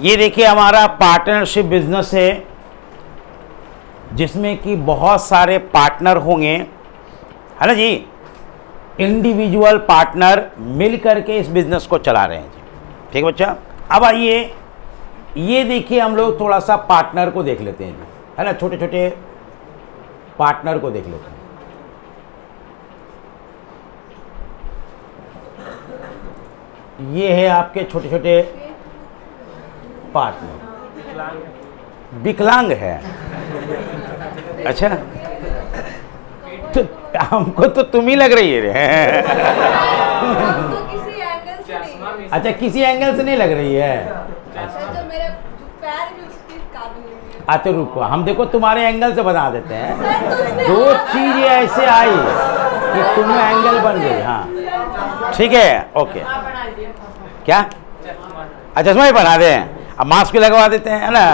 ये देखिए हमारा पार्टनरशिप बिजनेस है जिसमें कि बहुत सारे पार्टनर होंगे, है ना जी। इंडिविजुअल पार्टनर मिल करके इस बिजनेस को चला रहे हैं जी। ठीक है बच्चा। अब आइए ये देखिए हम लोग थोड़ा सा पार्टनर को देख लेते हैं जी, है ना। छोटे छोटे पार्टनर को देख लेते हैं। ये है आपके छोटे छोटे पार्टनर। विकलांग है, अच्छा। तो हमको तो तुम ही लग रही है। अच्छा, किसी एंगल से नहीं लग रही है। अच्छा रुको, हम देखो तुम्हारे एंगल से बता देते हैं। दो चीजें ऐसे आई कि तुम एंगल बन गई। हाँ ठीक है, ओके। क्या? अच्छा चश्मा ही बना दें, अब मास्क भी लगवा देते हैं, है ना।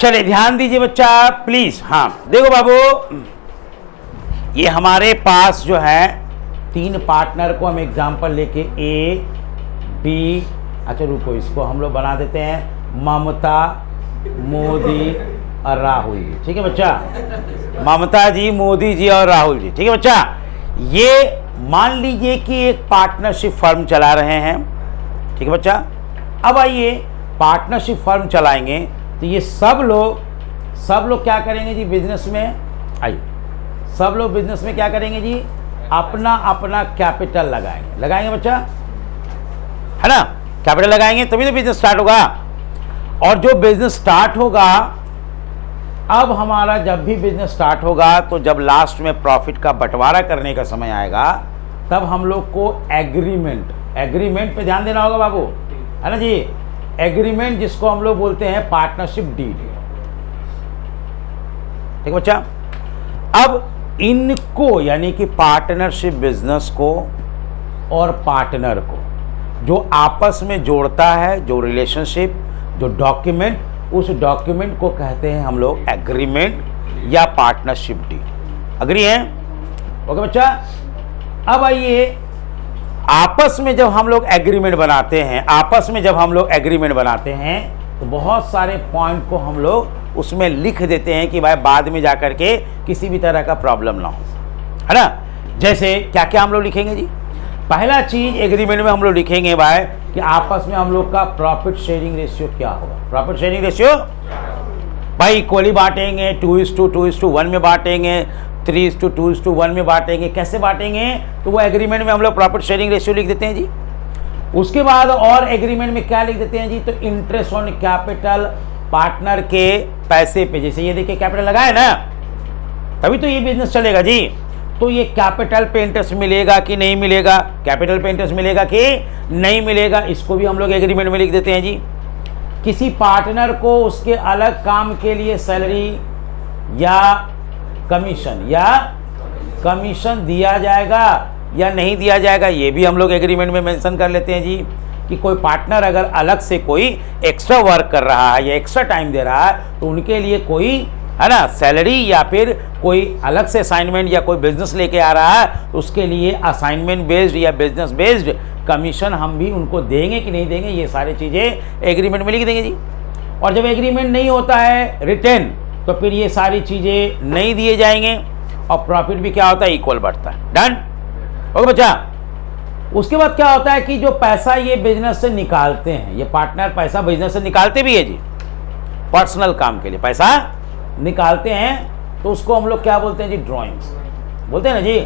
चलिए ध्यान दीजिए बच्चा प्लीज। हाँ देखो बाबू, ये हमारे पास जो है 3 पार्टनर को हम एग्जांपल लेके ए बी, अच्छा रुको इसको हम लोग बना देते हैं ममता, मोदी और राहुल जी। ठीक है बच्चा, ममता जी, मोदी जी और राहुल जी। ठीक है बच्चा। ये मान लीजिए कि एक पार्टनरशिप फर्म चला रहे हैं। ठीक है बच्चा। अब आइए पार्टनरशिप फर्म चलाएंगे तो ये सब लोग क्या करेंगे जी बिजनेस में। आइए सब लोग बिजनेस में क्या करेंगे जी, अपना अपना कैपिटल लगाएंगे बच्चा, है ना। कैपिटल लगाएंगे तभी तो बिजनेस स्टार्ट होगा। और जो बिजनेस स्टार्ट होगा, अब हमारा जब भी बिजनेस स्टार्ट होगा तो जब लास्ट में प्रॉफिट का बंटवारा करने का समय आएगा तब हम लोग को एग्रीमेंट पे ध्यान देना होगा बाबू, है ना जी। एग्रीमेंट जिसको हम लोग बोलते हैं पार्टनरशिप डीड। ठीक है बच्चा। अब इनको यानी कि पार्टनरशिप बिजनेस को और पार्टनर को जो आपस में जोड़ता है, जो रिलेशनशिप, जो डॉक्यूमेंट, उस डॉक्यूमेंट को कहते हैं हम लोग एग्रीमेंट या पार्टनरशिप डीड। अग्री है? ओके बच्चा। अब आइए आपस में जब हम लोग एग्रीमेंट बनाते हैं, तो बहुत सारे पॉइंट को हम लोग उसमें लिख देते हैं कि भाई बाद में जाकर के किसी भी तरह का प्रॉब्लम ना हो, है ना। जैसे क्या क्या हम लोग लिखेंगे जी। पहला चीज एग्रीमेंट में हम लोग लिखेंगे भाई कि आपस में हम लोग का प्रॉफिट शेयरिंग रेशियो क्या होगा। प्रॉफिट शेयरिंग रेशियो भाई इक्वली बांटेंगे, 2:2:1 में बांटेंगे, 3:2:1 में बांटेंगे। कैसे बांटेंगे तो वो एग्रीमेंट में हम लोग प्रॉफिट शेयरिंग रेशियो लिख देते हैं जी। उसके बाद और एग्रीमेंट में क्या लिख देते हैं जी, तो इंटरेस्ट ऑन कैपिटल, पार्टनर के पैसे पे। जैसे ये देखिए कैपिटल लगाए ना, तभी तो ये बिजनेस चलेगा जी। तो ये कैपिटल पे इंटरेस्ट मिलेगा कि नहीं मिलेगा, कैपिटल पे इंटरेस्ट मिलेगा कि नहीं मिलेगा, इसको भी हम लोग एग्रीमेंट में लिख देते हैं जी। किसी पार्टनर को उसके अलग काम के लिए सैलरी या कमीशन दिया जाएगा या नहीं दिया जाएगा, ये भी हम लोग एग्रीमेंट में मेंशन कर लेते हैं जी। कि कोई पार्टनर अगर अलग से कोई एक्स्ट्रा वर्क कर रहा है या एक्स्ट्रा टाइम दे रहा है तो उनके लिए कोई, है ना, सैलरी या फिर कोई अलग से असाइनमेंट या कोई बिजनेस लेके आ रहा है तो उसके लिए असाइनमेंट बेस्ड या बिजनेस बेस्ड कमीशन हम भी उनको देंगे कि नहीं देंगे, ये सारी चीज़ें एग्रीमेंट में लिख देंगे जी। और जब एग्रीमेंट नहीं होता है रिटर्न, तो फिर ये सारी चीज़ें नहीं दिए जाएंगे और प्रॉफिट भी क्या होता है, इक्वल बढ़ता है। डन? ओके बच्चा। उसके बाद क्या होता है कि जो पैसा ये बिजनेस से निकालते हैं, ये पार्टनर पैसा बिजनेस से निकालते भी है जी, पर्सनल काम के लिए पैसा निकालते हैं, तो उसको हम लोग क्या बोलते हैं जी, ड्राइंग्स बोलते हैं ना जी।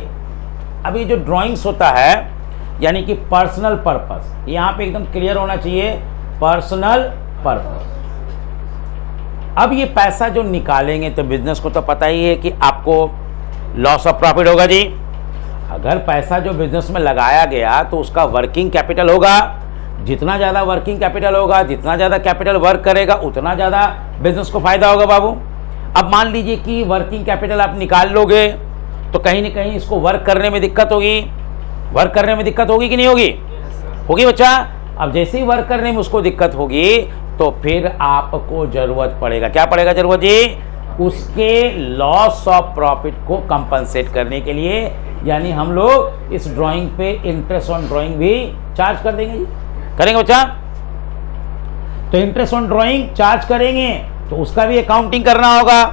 अभी जो ड्राइंग्स होता है यानी कि पर्सनल पर्पस, यहाँ पे एकदम क्लियर होना चाहिए, पर्सनल पर्पस। अब ये पैसा जो निकालेंगे तो बिजनेस को तो पता ही है कि आपको लॉस ऑफ प्रॉफिट होगा जी। अगर पैसा जो बिजनेस में लगाया गया तो उसका वर्किंग कैपिटल होगा, जितना ज़्यादा वर्किंग कैपिटल होगा, जितना ज़्यादा कैपिटल वर्क करेगा उतना ज़्यादा बिजनेस को फायदा होगा बाबू। अब मान लीजिए कि वर्किंग कैपिटल आप निकाल लोगे तो कहीं ना कहीं इसको वर्क करने में दिक्कत होगी। वर्क करने में दिक्कत होगी कि नहीं होगी? होगी बच्चा। अब जैसे ही वर्क करने में उसको दिक्कत होगी तो फिर आपको जरूरत पड़ेगा, क्या पड़ेगा जरूरत जी, उसके लॉस ऑफ प्रॉफिट को कंपनसेट करने के लिए। यानी हम लोग इस ड्राइंग पे इंटरेस्ट ऑन ड्राइंग भी चार्ज कर देंगे जी, करेंगे बच्चा। तो इंटरेस्ट ऑन ड्राइंग चार्ज करेंगे तो उसका भी अकाउंटिंग करना होगा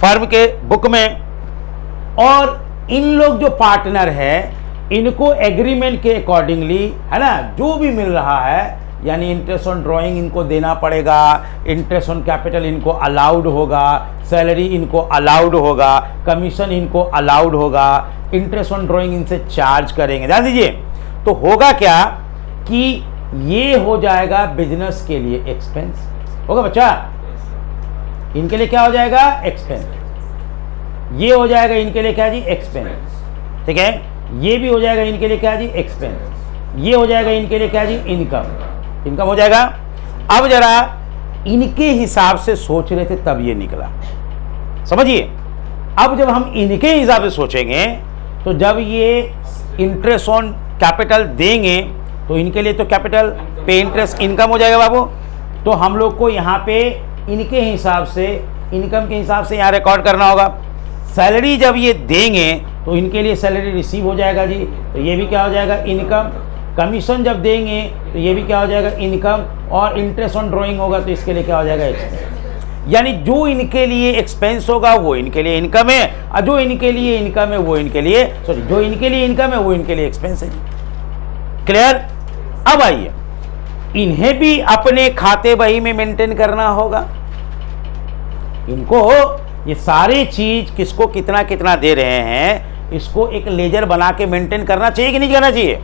फर्म के बुक में। और इन लोग जो पार्टनर है इनको एग्रीमेंट के अकॉर्डिंगली, है ना, जो भी मिल रहा है यानी इंटरेस्ट ऑन ड्राइंग इनको देना पड़ेगा, इंटरेस्ट ऑन कैपिटल इनको अलाउड होगा, सैलरी इनको अलाउड होगा, कमीशन इनको अलाउड होगा, इंटरेस्ट ऑन ड्राइंग इनसे चार्ज करेंगे। ध्यान दीजिए, तो होगा क्या कि ये हो जाएगा बिजनेस के लिए एक्सपेंस होगा बच्चा, इनके लिए क्या हो जाएगा एक्सपेंस, ये हो जाएगा इनके लिए क्या जी एक्सपेंस, ठीक है, ये भी हो जाएगा इनके लिए क्या जी एक्सपेंस, ये हो जाएगा इनके लिए क्या जी इनकम, इनकम हो जाएगा। अब जरा इनके हिसाब से सोच रहे थे तब ये निकला, समझिए। अब जब हम इनके हिसाब से सोचेंगे तो जब ये इंटरेस्ट ऑन कैपिटल देंगे तो इनके लिए तो कैपिटल पे इंटरेस्ट इनकम हो जाएगा बाबू। तो हम लोग को यहाँ पे इनके हिसाब से इनकम के हिसाब से यहाँ रिकॉर्ड करना होगा। सैलरी जब ये देंगे तो इनके लिए सैलरी रिसीव हो जाएगा जी, तो ये भी क्या हो जाएगा इनकम। कमीशन जब देंगे तो ये भी क्या हो जाएगा इनकम, और इंटरेस्ट ऑन ड्राइंग होगा तो इसके लिए क्या हो जाएगा एक्सपेंस। यानी जो इनके लिए एक्सपेंस होगा वो इनके लिए इनकम है, और जो इनके लिए इनकम है वो इनके लिए जो इनके लिए इनकम है वो इनके लिए एक्सपेंस है। क्लियर। अब आइए, इन्हें भी अपने खाते बही में मेंटेन करना होगा। इनको ये सारी चीज किसको कितना कितना दे रहे हैं इसको एक लेजर बना के मेंटेन करना चाहिए कि नहीं करना चाहिए।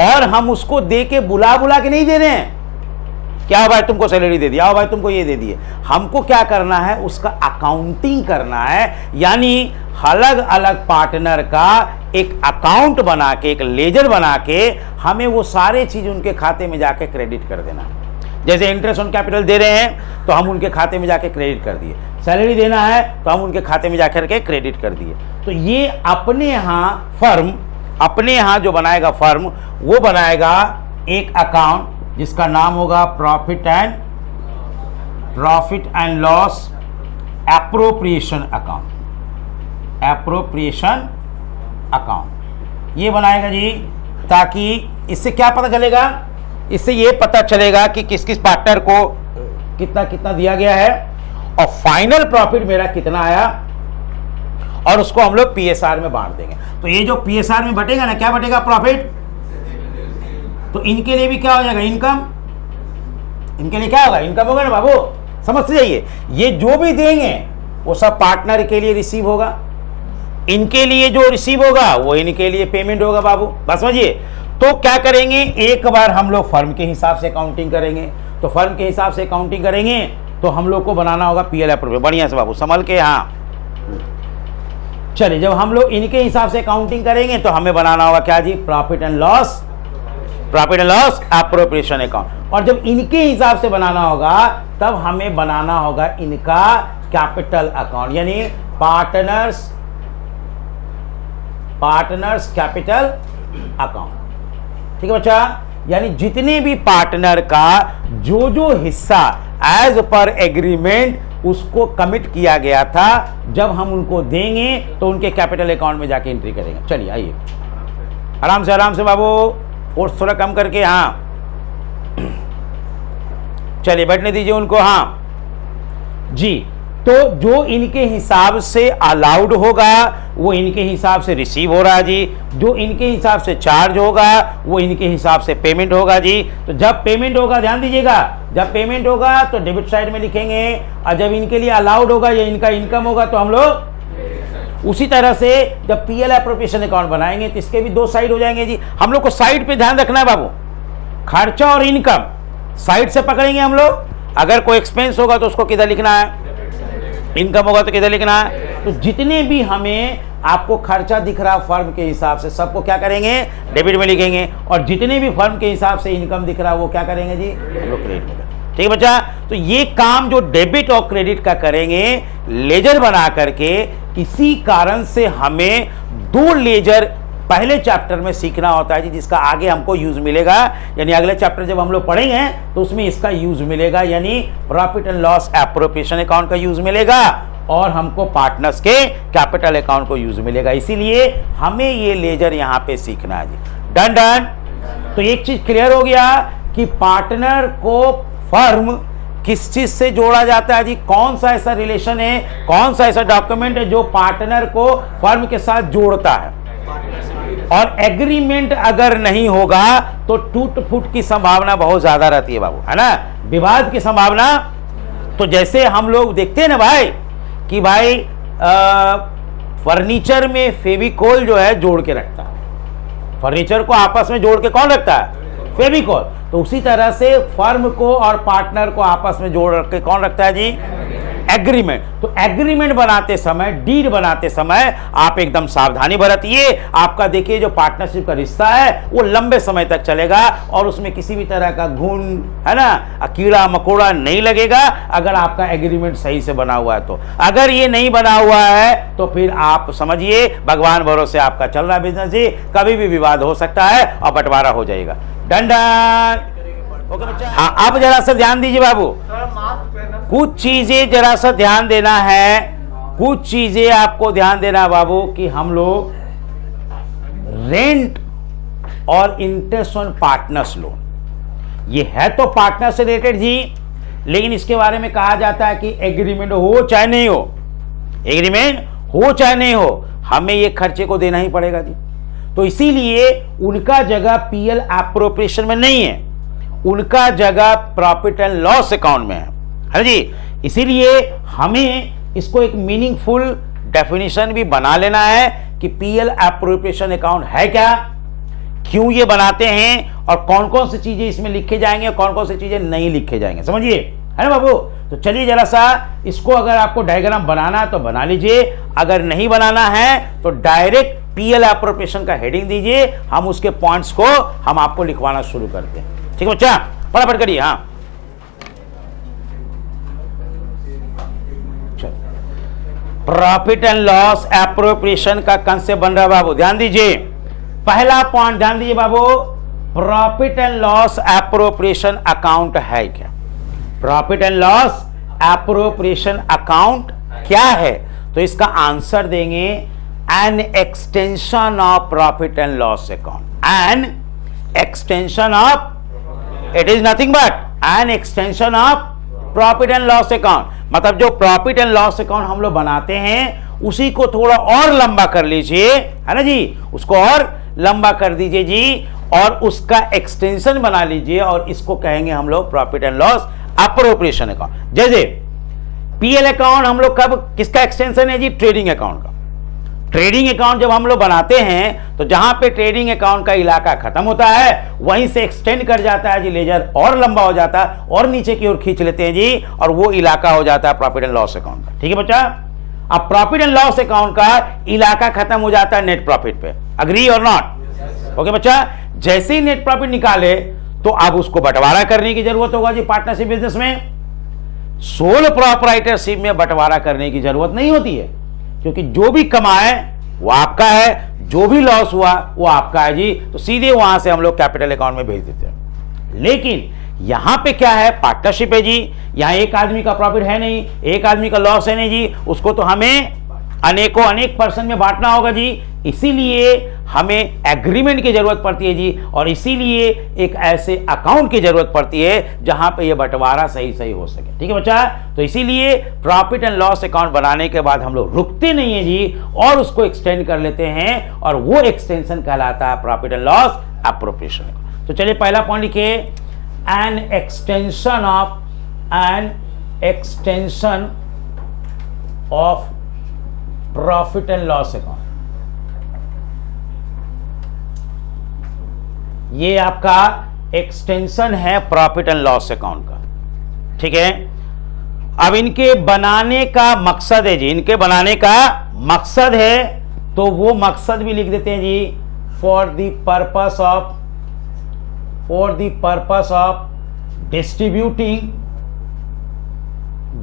और हम उसको दे के बुला बुला के नहीं दे रहे हैं, क्या भाई तुमको सैलरी दे दिया, आओ भाई तुमको ये दे दिए। हमको क्या करना है उसका अकाउंटिंग करना है, यानी अलग अलग पार्टनर का एक अकाउंट बना के एक लेजर बना के हमें वो सारे चीज उनके खाते में जाके क्रेडिट कर देना। जैसे इंटरेस्ट ऑन कैपिटल दे रहे हैं तो हम उनके खाते में जाके क्रेडिट कर दिए, सैलरी देना है तो हम उनके खाते में जाकर के क्रेडिट कर दिए। तो ये अपने यहाँ फर्म, अपने यहाँ जो बनाएगा फर्म वो बनाएगा एक अकाउंट जिसका नाम होगा profit and loss appropriation account, appropriation account ये बनाएगा जी। ताकि इससे क्या पता चलेगा, इससे ये पता चलेगा कि किस किस पार्टनर को कितना कितना दिया गया है और फाइनल प्रॉफिट मेरा कितना आया, और उसको हम लोग पीएसआर में बांट देंगे। तो ये जो पीएसआर में बटेगा ना, क्या बटेगा प्रॉफिट, तो इनके लिए भी क्या हो जाएगा इनकम, इनके लिए क्या होगा इनकम होगा ना बाबू, समझते जाइए। ये जो भी देंगे वो सब पार्टनर के लिए रिसीव होगा, इनके लिए जो रिसीव होगा वो इनके लिए पेमेंट होगा बाबू, बस समझिए। तो क्या करेंगे, एक बार हम लोग फर्म के हिसाब से अकाउंटिंग करेंगे। तो फर्म के हिसाब से अकाउंटिंग करेंगे तो हम लोग को बनाना होगा पीएल अप्रूव, बढ़िया से बाबू संभल के। हाँ चलिए, जब हम लोग इनके हिसाब से अकाउंटिंग करेंगे तो हमें बनाना होगा क्या जी profit and loss appropriation account. और जब इनके हिसाब से बनाना होगा तब हमें बनाना होगा इनका कैपिटल अकाउंट, यानी पार्टनर्स कैपिटल अकाउंट। ठीक है बच्चा, यानी जितने भी पार्टनर का जो जो हिस्सा एज पर एग्रीमेंट उसको कमिट किया गया था, जब हम उनको देंगे तो उनके कैपिटल अकाउंट में जाके एंट्री करेंगे। चलिए आइए आराम से बाबू, फोर्स थोड़ा कम करके। हाँ चलिए बैठने दीजिए उनको। हाँ जी, तो जो इनके हिसाब से अलाउड होगा वो इनके हिसाब से रिसीव हो रहा है जी, जो इनके हिसाब से चार्ज होगा वो इनके हिसाब से पेमेंट होगा जी। तो जब पेमेंट होगा, ध्यान दीजिएगा, जब पेमेंट होगा तो डेबिट साइड में लिखेंगे, और जब इनके लिए अलाउड होगा या इनका इनकम होगा तो हम लोग उसी तरह से जब पीएल एप्रोप्रिएशन अकाउंट बनाएंगे तो इसके भी दो साइड हो जाएंगे जी। हम लोग को साइड पे ध्यान रखना है बाबू, खर्चा और इनकम साइड से पकड़ेंगे हम लोग। अगर कोई एक्सपेंस होगा तो उसको किधर लिखना है, इनकम होगा तो किधर लिखना है। तो जितने भी हमें आपको खर्चा दिख रहा फर्म के हिसाब से सबको क्या करेंगे डेबिट में लिखेंगे, और जितने भी फर्म के हिसाब से इनकम दिख रहा है वो क्या करेंगे जी हम लोग क्रेडिट में। ठीक है बच्चा, तो ये काम जो डेबिट और क्रेडिट का करेंगे लेजर बना करके, इसी कारण से हमें दो लेजर पहले चैप्टर में सीखना होता है जी, जिसका आगे हमको यूज मिलेगा। यानी अगले चैप्टर जब हम लोग पढ़ेंगे तो उसमें इसका यूज मिलेगा, यानी profit and loss appropriation account का यूज मिलेगा, और हमको पार्टनर्स के कैपिटल अकाउंट को यूज मिलेगा। इसीलिए हमें ये लेजर यहां पे सीखना है जी। डन। तो एक चीज क्लियर हो गया कि पार्टनर को फर्म किस चीज से जोड़ा जाता है जी? कौन सा ऐसा रिलेशन है, कौन सा ऐसा डॉक्यूमेंट है जो पार्टनर को फर्म के साथ जोड़ता है? और एग्रीमेंट अगर नहीं होगा तो टूट फूट की संभावना बहुत ज्यादा रहती है बाबू, है ना, विवाद की संभावना। तो जैसे हम लोग देखते हैं ना भाई कि भाई फर्नीचर में फेविकोल जो है जोड़ के रखता है, फर्नीचर को आपस में जोड़ के कौन रखता है? फेविकोल। तो उसी तरह से फर्म को और पार्टनर को आपस में जोड़ के कौन रखता है जी? एग्रीमेंट। तो एग्रीमेंट बनाते समय, डीड बनाते समय आप एकदम सावधानी बरतिए। आपका देखिए जो पार्टनरशिप का रिश्ता है वो लंबे समय तक चलेगा और उसमें किसी भी तरह का घुन, है ना, कीड़ा मकोड़ा नहीं लगेगा अगर आपका एग्रीमेंट सही से बना हुआ है। तो अगर ये नहीं बना हुआ है तो फिर आप समझिए भगवान भरोसे आपका चल रहा बिजनेस जी, कभी भी विवाद हो सकता है और बंटवारा हो जाएगा। Done done. ओके बच्चा, हाँ अब जरा सा ध्यान दीजिए बाबू, कुछ चीजें जरा सा ध्यान देना है, कुछ चीजें आपको ध्यान देना बाबू कि हम लोग रेंट और इंटरेस्ट ऑन पार्टनर्स लोन, ये है तो पार्टनर से रिलेटेड जी, लेकिन इसके बारे में कहा जाता है कि एग्रीमेंट हो चाहे नहीं हो, एग्रीमेंट हो चाहे नहीं हो, हमें ये खर्चे को देना ही पड़ेगा जी। तो इसीलिए उनका जगह पीएल एप्रोप्रिएशन में नहीं है, उनका जगह प्रॉफिट एंड लॉस अकाउंट में है जी। इसीलिए हमें इसको एक मीनिंगफुल डेफिनेशन भी बना लेना है कि पीएल एप्रोप्रिएशन अकाउंट है क्या, क्यों ये बनाते हैं और कौन कौन सी चीजें इसमें लिखे जाएंगे और कौन कौन सी चीजें नहीं लिखे जाएंगे, समझिए, है ना बाबू। तो चलिए जरा सा इसको अगर आपको डायग्राम बनाना है तो बना लीजिए, अगर नहीं बनाना है तो डायरेक्ट पीएल एप्रोप्रिएशन का हेडिंग दीजिए, हम उसके पॉइंट्स को हम आपको लिखवाना शुरू करते हैं। ठीक है बच्चा, फटाफट करिए। हाँ प्रॉफिट एंड लॉस एप्रोप्रिएशन का कंसेप्ट बन रहा है बाबू, ध्यान दीजिए। पहला पॉइंट ध्यान दीजिए बाबू, profit and loss appropriation account है क्या? Profit and loss appropriation account क्या है? तो इसका आंसर देंगे an extension of profit and loss account. An extension of, it is nothing but an extension of profit and loss account. मतलब जो profit and loss account हम लोग बनाते हैं उसी को थोड़ा और लंबा कर लीजिए, है ना जी, उसको और लंबा कर दीजिए जी, और उसका एक्सटेंशन बना लीजिए और इसको कहेंगे हम लोग profit and loss appropriation account. जैसे पीएल अकाउंट हम लोग कब, किसका एक्सटेंशन है जी? ट्रेडिंग अकाउंट का। ट्रेडिंग अकाउंट जब हम लोग बनाते हैं तो जहां पे ट्रेडिंग अकाउंट का इलाका खत्म होता है वहीं से एक्सटेंड कर जाता है जी, लेजर और लंबा हो जाता है और नीचे की ओर खींच लेते हैं जी, और वो इलाका हो जाता है प्रॉफिट एंड लॉस अकाउंट का। ठीक है बच्चा। अब प्रॉफिट एंड लॉस अकाउंट का इलाका खत्म हो जाता है नेट प्रॉफिट पे, अग्री और नॉट? ओके बच्चा। जैसे ही नेट प्रॉफिट निकाले तो अब उसको बंटवारा करने की जरूरत होगा जी। पार्टनरशिप बिजनेस में सोल प्रोप्राइटरशिप में बंटवारा करने की जरूरत नहीं होती है, क्योंकि जो भी कमाए वो आपका है, जो भी लॉस हुआ वो आपका है जी, तो सीधे वहां से हम लोग कैपिटल अकाउंट में भेज देते हैं। लेकिन यहां पे क्या है? पार्टनरशिप है जी, यहां एक आदमी का प्रॉफिट है नहीं, एक आदमी का लॉस है नहीं जी, उसको तो हमें अनेक पर्सन में बांटना होगा जी। इसीलिए हमें एग्रीमेंट की जरूरत पड़ती है जी, और इसीलिए एक ऐसे अकाउंट की जरूरत पड़ती है जहां पे ये बंटवारा सही हो सके। ठीक है बच्चा। तो इसीलिए प्रॉफिट एंड लॉस अकाउंट बनाने के बाद हम लोग रुकते नहीं है जी, और उसको एक्सटेंड कर लेते हैं, और वो एक्सटेंशन कहलाता है प्रॉफिट एंड लॉस एप्रोप्रिएशन। तो चलिए पहला पॉइंट लिखिए, N extension of profit and loss account. ये आपका एक्सटेंशन है प्रॉफिट एंड लॉस अकाउंट का। ठीक है। अब इनके बनाने का मकसद है जी, इनके बनाने का मकसद है, तो वो मकसद भी लिख देते हैं जी, for the purpose of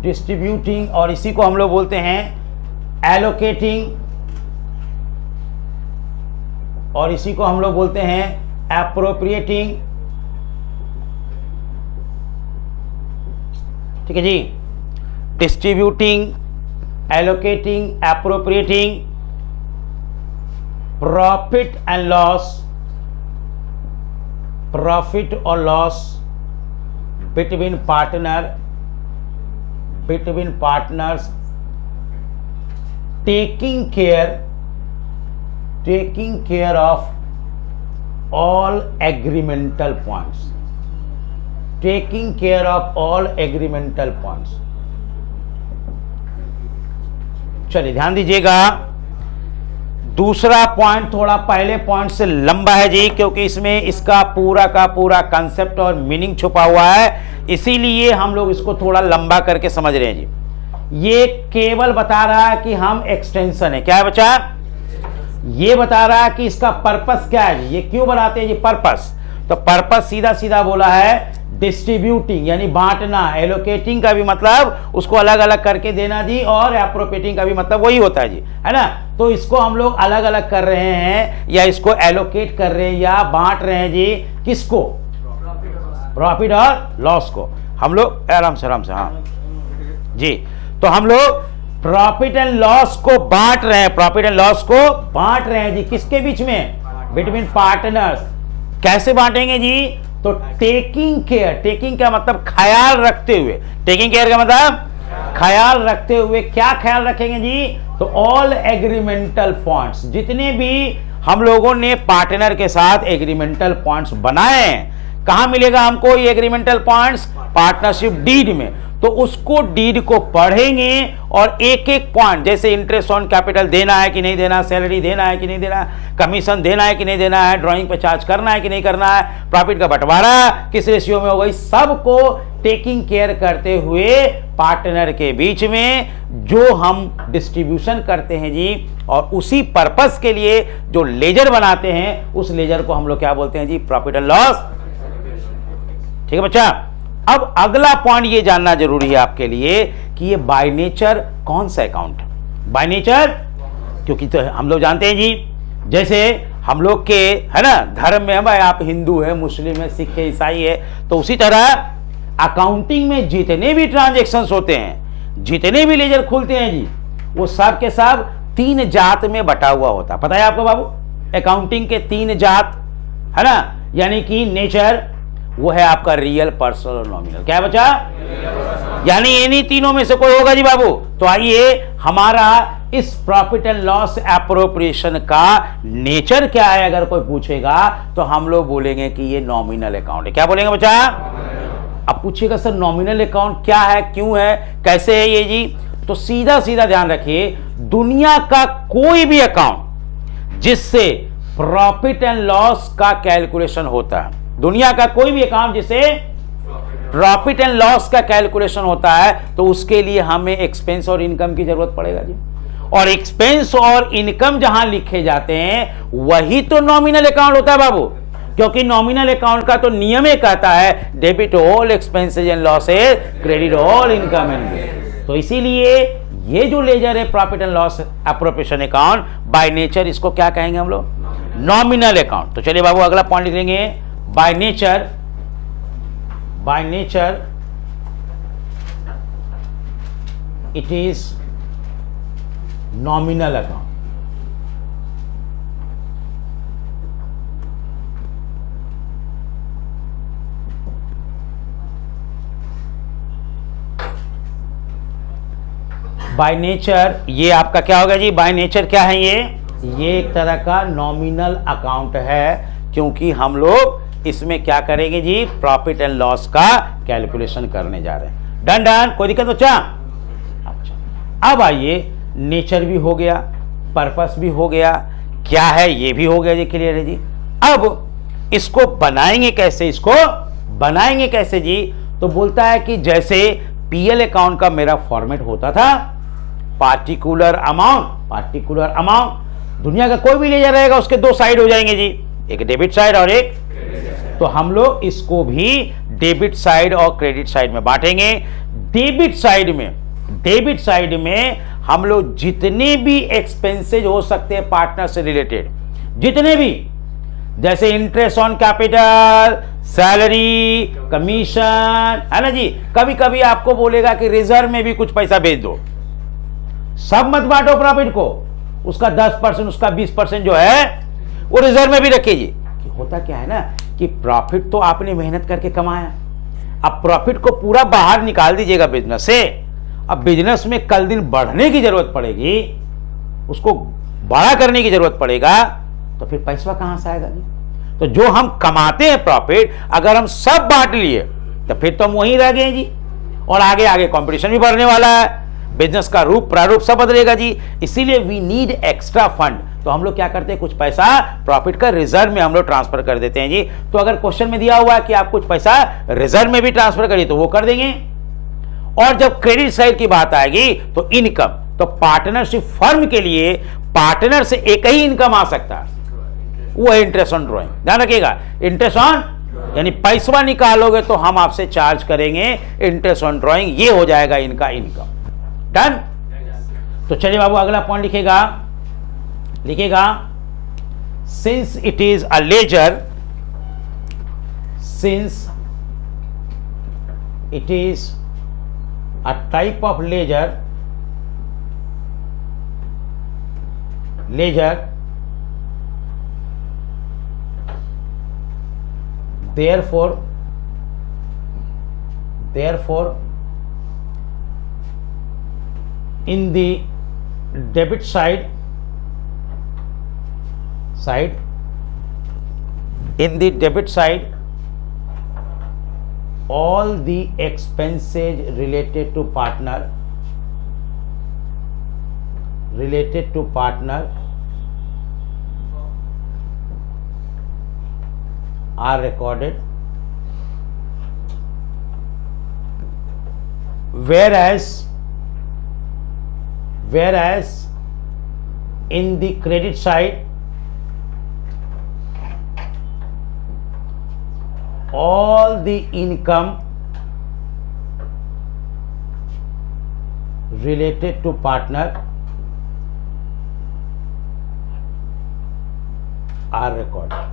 distributing, और इसी को हम लोग बोलते हैं एलोकेटिंग, और इसी को हम लोग बोलते हैं एप्रोप्रिएटिंग। ठीक है जी, डिस्ट्रीब्यूटिंग, एलोकेटिंग, एप्रोप्रिएटिंग, प्रॉफिट और loss between partners taking care of all agreemental points. Taking care of all agreemental points. चलिए ध्यान दीजिएगा, दूसरा पॉइंट थोड़ा पहले पॉइंट से लंबा है जी, क्योंकि इसमें इसका पूरा का पूरा कंसेप्ट और मीनिंग छुपा हुआ है, इसीलिए हम लोग इसको थोड़ा लंबा करके समझ रहे हैं जी। ये केवल बता रहा है कि हम एक्सटेंशन है, क्या है बच्चा, ये बता रहा है कि इसका पर्पस क्या है जी, ये क्यों बनाते हैं जी पर्पस। तो पर्पस सीधा सीधा बोला है डिस्ट्रीब्यूटिंग, यानी बांटना, एलोकेटिंग का भी मतलब उसको अलग अलग करके देना जी, और एप्रोप्रिएटिंग का भी मतलब वही होता है जी, है ना। तो इसको हम लोग अलग अलग कर रहे हैं, या इसको एलोकेट कर रहे हैं, या बांट रहे हैं जी, किसको, प्रॉफिट और लॉस को। हम लोग आराम से हाँ जी, तो हम लोग प्रॉफिट एंड लॉस को बांट रहे हैं, प्रॉफिट एंड लॉस को बांट रहे हैं जी, किसके बीच में, बिटवीन पार्टनर्स। कैसे बांटेंगे जी, तो टेकिंग केयर का मतलब ख्याल रखते हुए, टेकिंग केयर का मतलब ख्याल रखते हुए, क्या ख्याल रखेंगे जी, तो ऑल एग्रीमेंटल पॉइंट्स, जितने भी हम लोगों ने पार्टनर के साथ एग्रीमेंटल पॉइंट्स बनाए हैं। कहां मिलेगा हमको ये एग्रीमेंटल पॉइंट्स, पार्टनरशिप डीड में। तो उसको डीड को पढ़ेंगे और एक एक पॉइंट, जैसे इंटरेस्ट ऑन कैपिटल देना है कि नहीं देना, सैलरी देना है कि नहीं देना, कमीशन देना है कि नहीं देना है, ड्राइंग पे चार्ज करना है कि नहीं करना है, प्रॉफिट का बंटवारा किस रेशियो में होगा, इस सबको टेकिंग केयर करते हुए पार्टनर के बीच में जो हम डिस्ट्रीब्यूशन करते हैं जी, और उसी पर्पस के लिए जो लेजर बनाते हैं, उस लेजर को हम लोग क्या बोलते हैं जी, प्रॉफिट एंड लॉस। ठीक है बच्चा। अब अगला पॉइंट ये जानना जरूरी है आपके लिए कि ये बाय नेचर कौन सा अकाउंट है, बाय नेचर, क्योंकि तो हम लोग जानते हैं जी, जैसे हम लोग के है ना धर्म में, भाई आप हिंदू है, मुस्लिम है, सिख है, ईसाई है, तो उसी तरह अकाउंटिंग में जितने भी ट्रांजैक्शंस होते हैं, जितने भी लेजर खुलते हैं जी, वो सब के सब 3 जात में बटा हुआ होता है। पता है आपको बाबू, अकाउंटिंग के 3 जात है ना, यानी कि नेचर, वो है आपका रियल, पर्सनल और नॉमिनल। क्या है बच्चा, यानी इन्हीं तीनों में से कोई होगा जी बाबू। तो आइए, हमारा इस प्रॉफिट एंड लॉस एप्रोप्रिएशन का नेचर क्या है, अगर कोई पूछेगा तो हम लोग बोलेंगे कि ये नॉमिनल अकाउंट है। क्या बोलेंगे बच्चा, अब पूछिएगा सर नॉमिनल अकाउंट क्या है, क्यों है, कैसे है ये जी, तो सीधा सीधा ध्यान रखिए, दुनिया का कोई भी अकाउंट जिससे प्रॉफिट एंड लॉस का कैलकुलेशन होता है, दुनिया का कोई भी अकाउंट जिसे प्रॉफिट एंड लॉस का कैलकुलेशन होता है, तो उसके लिए हमें एक्सपेंस और इनकम की जरूरत पड़ेगा जी। और एक्सपेंस और इनकम जहां लिखे जाते हैं वही तो नॉमिनल अकाउंट होता है बाबू, क्योंकि नॉमिनल अकाउंट का तो नियम ही कहता है debit all expenses and losses, credit all income and gain. तो इसीलिए ये जो लेजर है profit and loss appropriation account, by nature इसको क्या कहेंगे हम लोग, नॉमिनल अकाउंट। तो चलिए बाबू अगला पॉइंट लिख लेंगे, by nature it is nominal account। By nature ये आपका क्या होगा जी, बाय नेचर क्या है ये एक तरह का नॉमिनल अकाउंट है, क्योंकि हम लोग इसमें क्या करेंगे जी, प्रॉफिट एंड लॉस का कैलकुलेशन करने जा रहे हैं। डन डन, कोई दिक्कत बच्चा। अच्छा, अब आइए, नेचर भी हो गया, पर्पस भी हो गया, क्या है ये भी हो गया जी, क्लियर है जी। अब इसको बनाएंगे कैसे, इसको बनाएंगे कैसे जी, तो बोलता है कि जैसे पीएल अकाउंट का मेरा फॉर्मेट होता था, पार्टिकुलर अमाउंट, दुनिया का कोई भी लेजर रहेगा उसके 2 साइड हो जाएंगे जी, एक डेबिट साइड और एक, तो हम लोग इसको भी डेबिट साइड और क्रेडिट साइड में बांटेंगे। डेबिट साइड में हम लोग जितने भी एक्सपेंसेज हो सकते हैं पार्टनर से रिलेटेड, जितने भी, जैसे interest on capital, salary, commission, है ना जी, कभी कभी आपको बोलेगा कि रिजर्व में भी कुछ पैसा भेज दो, सब मत बांटो प्रॉफिट को, उसका 10%, उसका 20% जो है वो रिजर्व में भी रखिए जी। होता क्या है ना कि प्रॉफिट तो आपने मेहनत करके कमाया, अब प्रॉफिट को पूरा बाहर निकाल दीजिएगा बिजनेस से। अब बिजनेस में कल दिन बढ़ने की जरूरत पड़ेगी, उसको बड़ा करने की जरूरत पड़ेगा, तो फिर पैसा कहां से आएगा जी? तो जो हम कमाते हैं प्रॉफिट, अगर हम सब बांट लिए तो फिर तो हम वहीं रह गए जी। और आगे आगे कंपटीशन भी बढ़ने वाला है, बिजनेस का रूप प्रारूप सब बदलेगा जी। इसीलिए वी नीड एक्स्ट्रा फंड। तो हम लोग क्या करते हैं, कुछ पैसा प्रॉफिट का रिजर्व में हम लोग ट्रांसफर कर देते हैं जी। तो अगर क्वेश्चन में दिया हुआ है कि आप कुछ पैसा रिजर्व में भी ट्रांसफर करिए तो वो कर देंगे। और जब क्रेडिट साइड की बात आएगी तो इनकम, तो पार्टनरशिप फर्म के लिए पार्टनर से एक ही इनकम आ सकता है, वो है इंटरेस्ट ऑन ड्रॉइंग। ध्यान रखिएगा, इंटरेस्ट ऑन यानी पैसा निकालोगे तो हम आपसे चार्ज करेंगे इंटरेस्ट ऑन ड्रॉइंग, ये हो जाएगा इनका इनकम। डन। तो चलिए बाबू अगला पॉइंट लिखेगा since it is a ledger, since it is a type of ledger, therefore in the debit side all the expenses related to partner are recorded, whereas in the credit side all the income related to partner are recorded।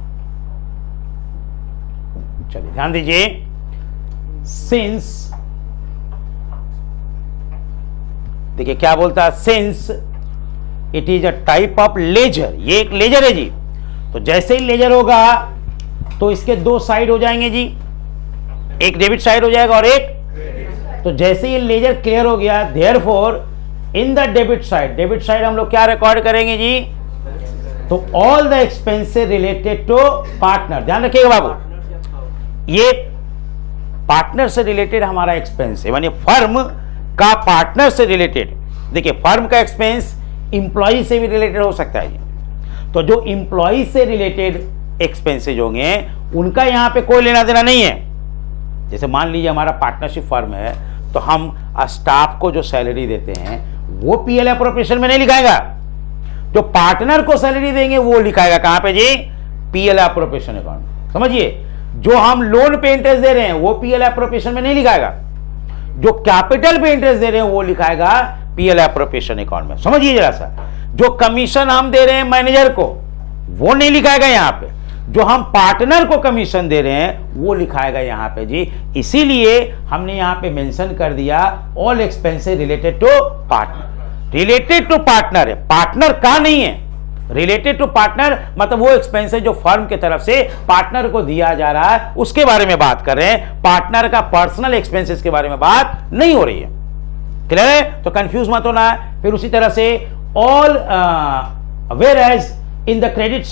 चलिए ध्यान दीजिए, since, देखिए क्या बोलता है, since it is a type of ledger, ये एक laser है जी। तो जैसे ही लेजर होगा तो इसके दो साइड हो जाएंगे जी, एक डेबिट साइड हो जाएगा और एक, तो जैसे ही लेजर क्लियर हो गया, therefore in the debit side हम लोग क्या रिकॉर्ड करेंगे जी, तो all the expenses related to partner. ध्यान रखिएगा बाबू, ये पार्टनर से रिलेटेड हमारा एक्सपेंस है, यानी फर्म का पार्टनर से रिलेटेड। देखिए फर्म का एक्सपेंस इंप्लॉय से भी रिलेटेड हो सकता है जी, तो जो इंप्लॉय से रिलेटेड एक्सपेंसेज होंगे उनका यहां पे कोई लेना देना नहीं है। जैसे मान लीजिए हमारा पार्टनरशिप फर्म है, तो हम स्टाफ को जो सैलरी देते हैं वो पीएल एप्रोप्रिएशन में नहीं लिखाएगा, जो पार्टनर को सैलरी देंगे वो लिखाएगा कहां पे जी, पीएल एप्रोप्रिएशन अकाउंट। समझिए, जो हम लोन पे इंटरेस्ट दे रहे हैं वो पीएल एप्रोप्रिएशन में नहीं लिखाएगा, जो कैपिटल पे इंटरेस्ट दे रहे हैं वो लिखाएगा पीएल एप्रोप्रिएशन अकाउंट में। समझिए जरा सा, जो कमीशन हम दे रहे हैं मैनेजर को वो नहीं लिखाएगा यहां पे, जो हम पार्टनर को कमीशन दे रहे हैं वो लिखाएगा यहां पे जी। इसीलिए हमने यहां पे मेंशन कर दिया all expenses related to partner. Related to partner है, पार्टनर का नहीं है। रिलेटेड टू पार्टनर मतलब वो एक्सपेंसेस जो फर्म की तरफ से पार्टनर को दिया जा रहा है उसके बारे में बात कर रहे हैं, पार्टनर का पर्सनल एक्सपेंसेस के बारे में बात नहीं हो रही है। क्लियर है? तो कंफ्यूज मत होना है। फिर उसी तरह से all whereas in the credit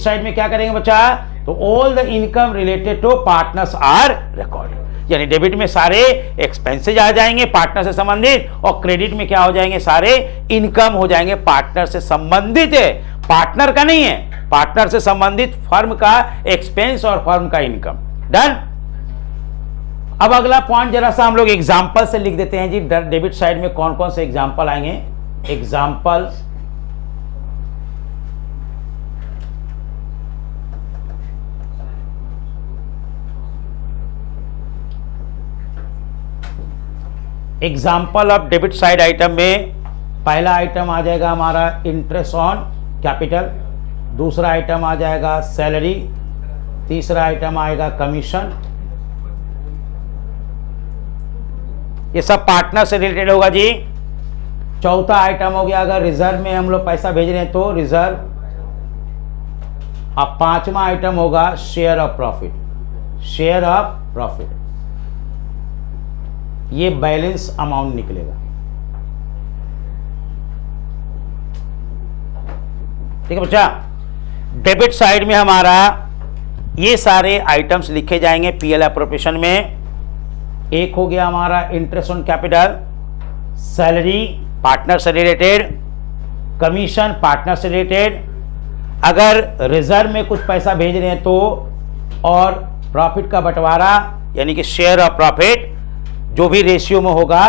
side में क्या करेंगे बच्चा, तो all the income related to partners are recorded, यानी डेबिट में सारे एक्सपेंसेज आ जाएंगे पार्टनर से संबंधित, और क्रेडिट में क्या हो जाएंगे, सारे इनकम हो जाएंगे पार्टनर से संबंधित है, पार्टनर का नहीं है, पार्टनर से संबंधित फर्म का एक्सपेंस और फर्म का इनकम। डन। अब अगला पॉइंट जरा सा हम लोग एग्जांपल से लिख देते हैं जी, डेबिट साइड में कौन कौन से एग्जांपल आएंगे। Example, example of debit side item में पहला आइटम आ जाएगा हमारा इंटरेस्ट ऑन कैपिटल, दूसरा आइटम आ जाएगा सैलरी, तीसरा आइटम आएगा कमीशन। ये सब पार्टनर से रिलेटेड होगा जी। चौथा आइटम हो गया अगर रिजर्व में हम लोग पैसा भेज रहे हैं तो रिजर्व। अब पांचवा आइटम होगा share of profit. Share of profit, ये बैलेंस अमाउंट निकलेगा। ठीक है बच्चा। डेबिट साइड में हमारा ये सारे आइटम्स लिखे जाएंगे पीएल एप्रोप्रिएशन में। एक हो गया हमारा interest on capital, salary partner से रिलेटेड, कमीशन पार्टनर से रिलेटेड, अगर रिजर्व में कुछ पैसा भेज रहे हैं तो, और प्रॉफिट का बंटवारा यानी कि शेयर ऑफ प्रॉफिट जो भी रेशियो में होगा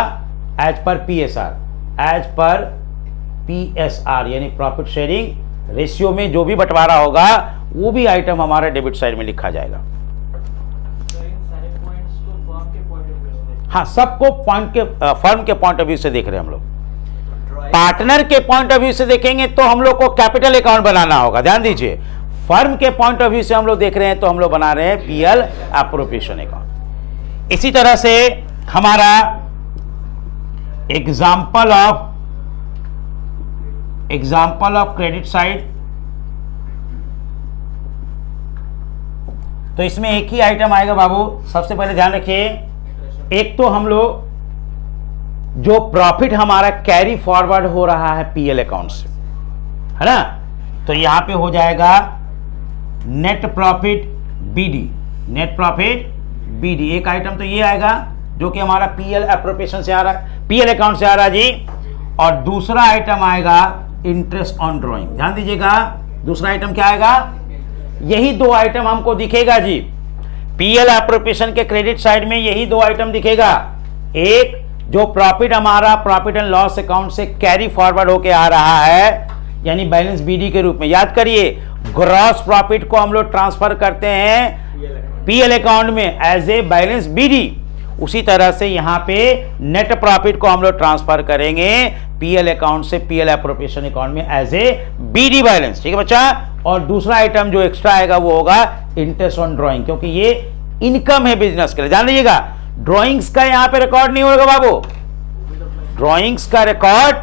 as per PSR, as per PSR यानी प्रॉफिट शेयरिंग रेशियो में जो भी बंटवारा होगा वो भी आइटम हमारा डेबिट साइड में लिखा जाएगा। हाँ, सबको फर्म के पॉइंट ऑफ व्यू से देख रहे हैं हम लोग। पार्टनर के पॉइंट ऑफ व्यू से देखेंगे तो हम लोग को कैपिटल अकाउंट बनाना होगा, ध्यान दीजिए। फर्म के पॉइंट ऑफ व्यू से हम लोग देख रहे हैं तो हम लोग बना रहे हैं पीएल एप्रोप्रिएशन अकाउंट। इसी तरह से हमारा एग्जाम्पल ऑफ क्रेडिट साइड, तो इसमें एक ही आइटम आएगा बाबू। सबसे पहले ध्यान रखिए, एक तो हम लोग जो प्रॉफिट हमारा कैरी फॉरवर्ड हो रहा है पीएल अकाउंट से, है ना, तो यहां पे हो जाएगा net profit BD, net profit BD. एक आइटम तो ये आएगा जो कि हमारा पीएल एप्रोप्रिएशन से आ रहा है, पीएल अकाउंट से आ रहा है जी। और दूसरा आइटम आएगा इंटरेस्ट ऑन ड्रॉइंग। ध्यान दीजिएगा, दूसरा आइटम क्या आएगा, यही दो आइटम हमको दिखेगा जी। पीएल एप्रोप्रिएशन के क्रेडिट साइड में यही दो आइटम दिखेगा। एक जो प्रॉफिट हमारा प्रॉफिट एंड लॉस अकाउंट से कैरी फॉरवर्ड होके आ रहा है यानी बैलेंस बीडी के रूप में। याद करिए, ग्रॉस प्रॉफिट को हम लोग ट्रांसफर करते हैं पीएल अकाउंट में एज ए बैलेंस बीडी। उसी तरह से यहां पे नेट प्रॉफिट को हम लोग ट्रांसफर करेंगे पीएल अकाउंट से पीएल एप्रोप्रिएशन अकाउंट में एज ए बीडी बैलेंस। ठीक है बच्चा। और दूसरा आइटम जो एक्स्ट्रा आएगा वो होगा इंटरेस्ट ऑन ड्रॉइंग, क्योंकि ये इनकम है बिजनेस के लिए। ध्यान दीजिएगा, ड्रॉइंग्स का यहां पे रिकॉर्ड नहीं होगा बाबू, ड्रॉइंग्स का रिकॉर्ड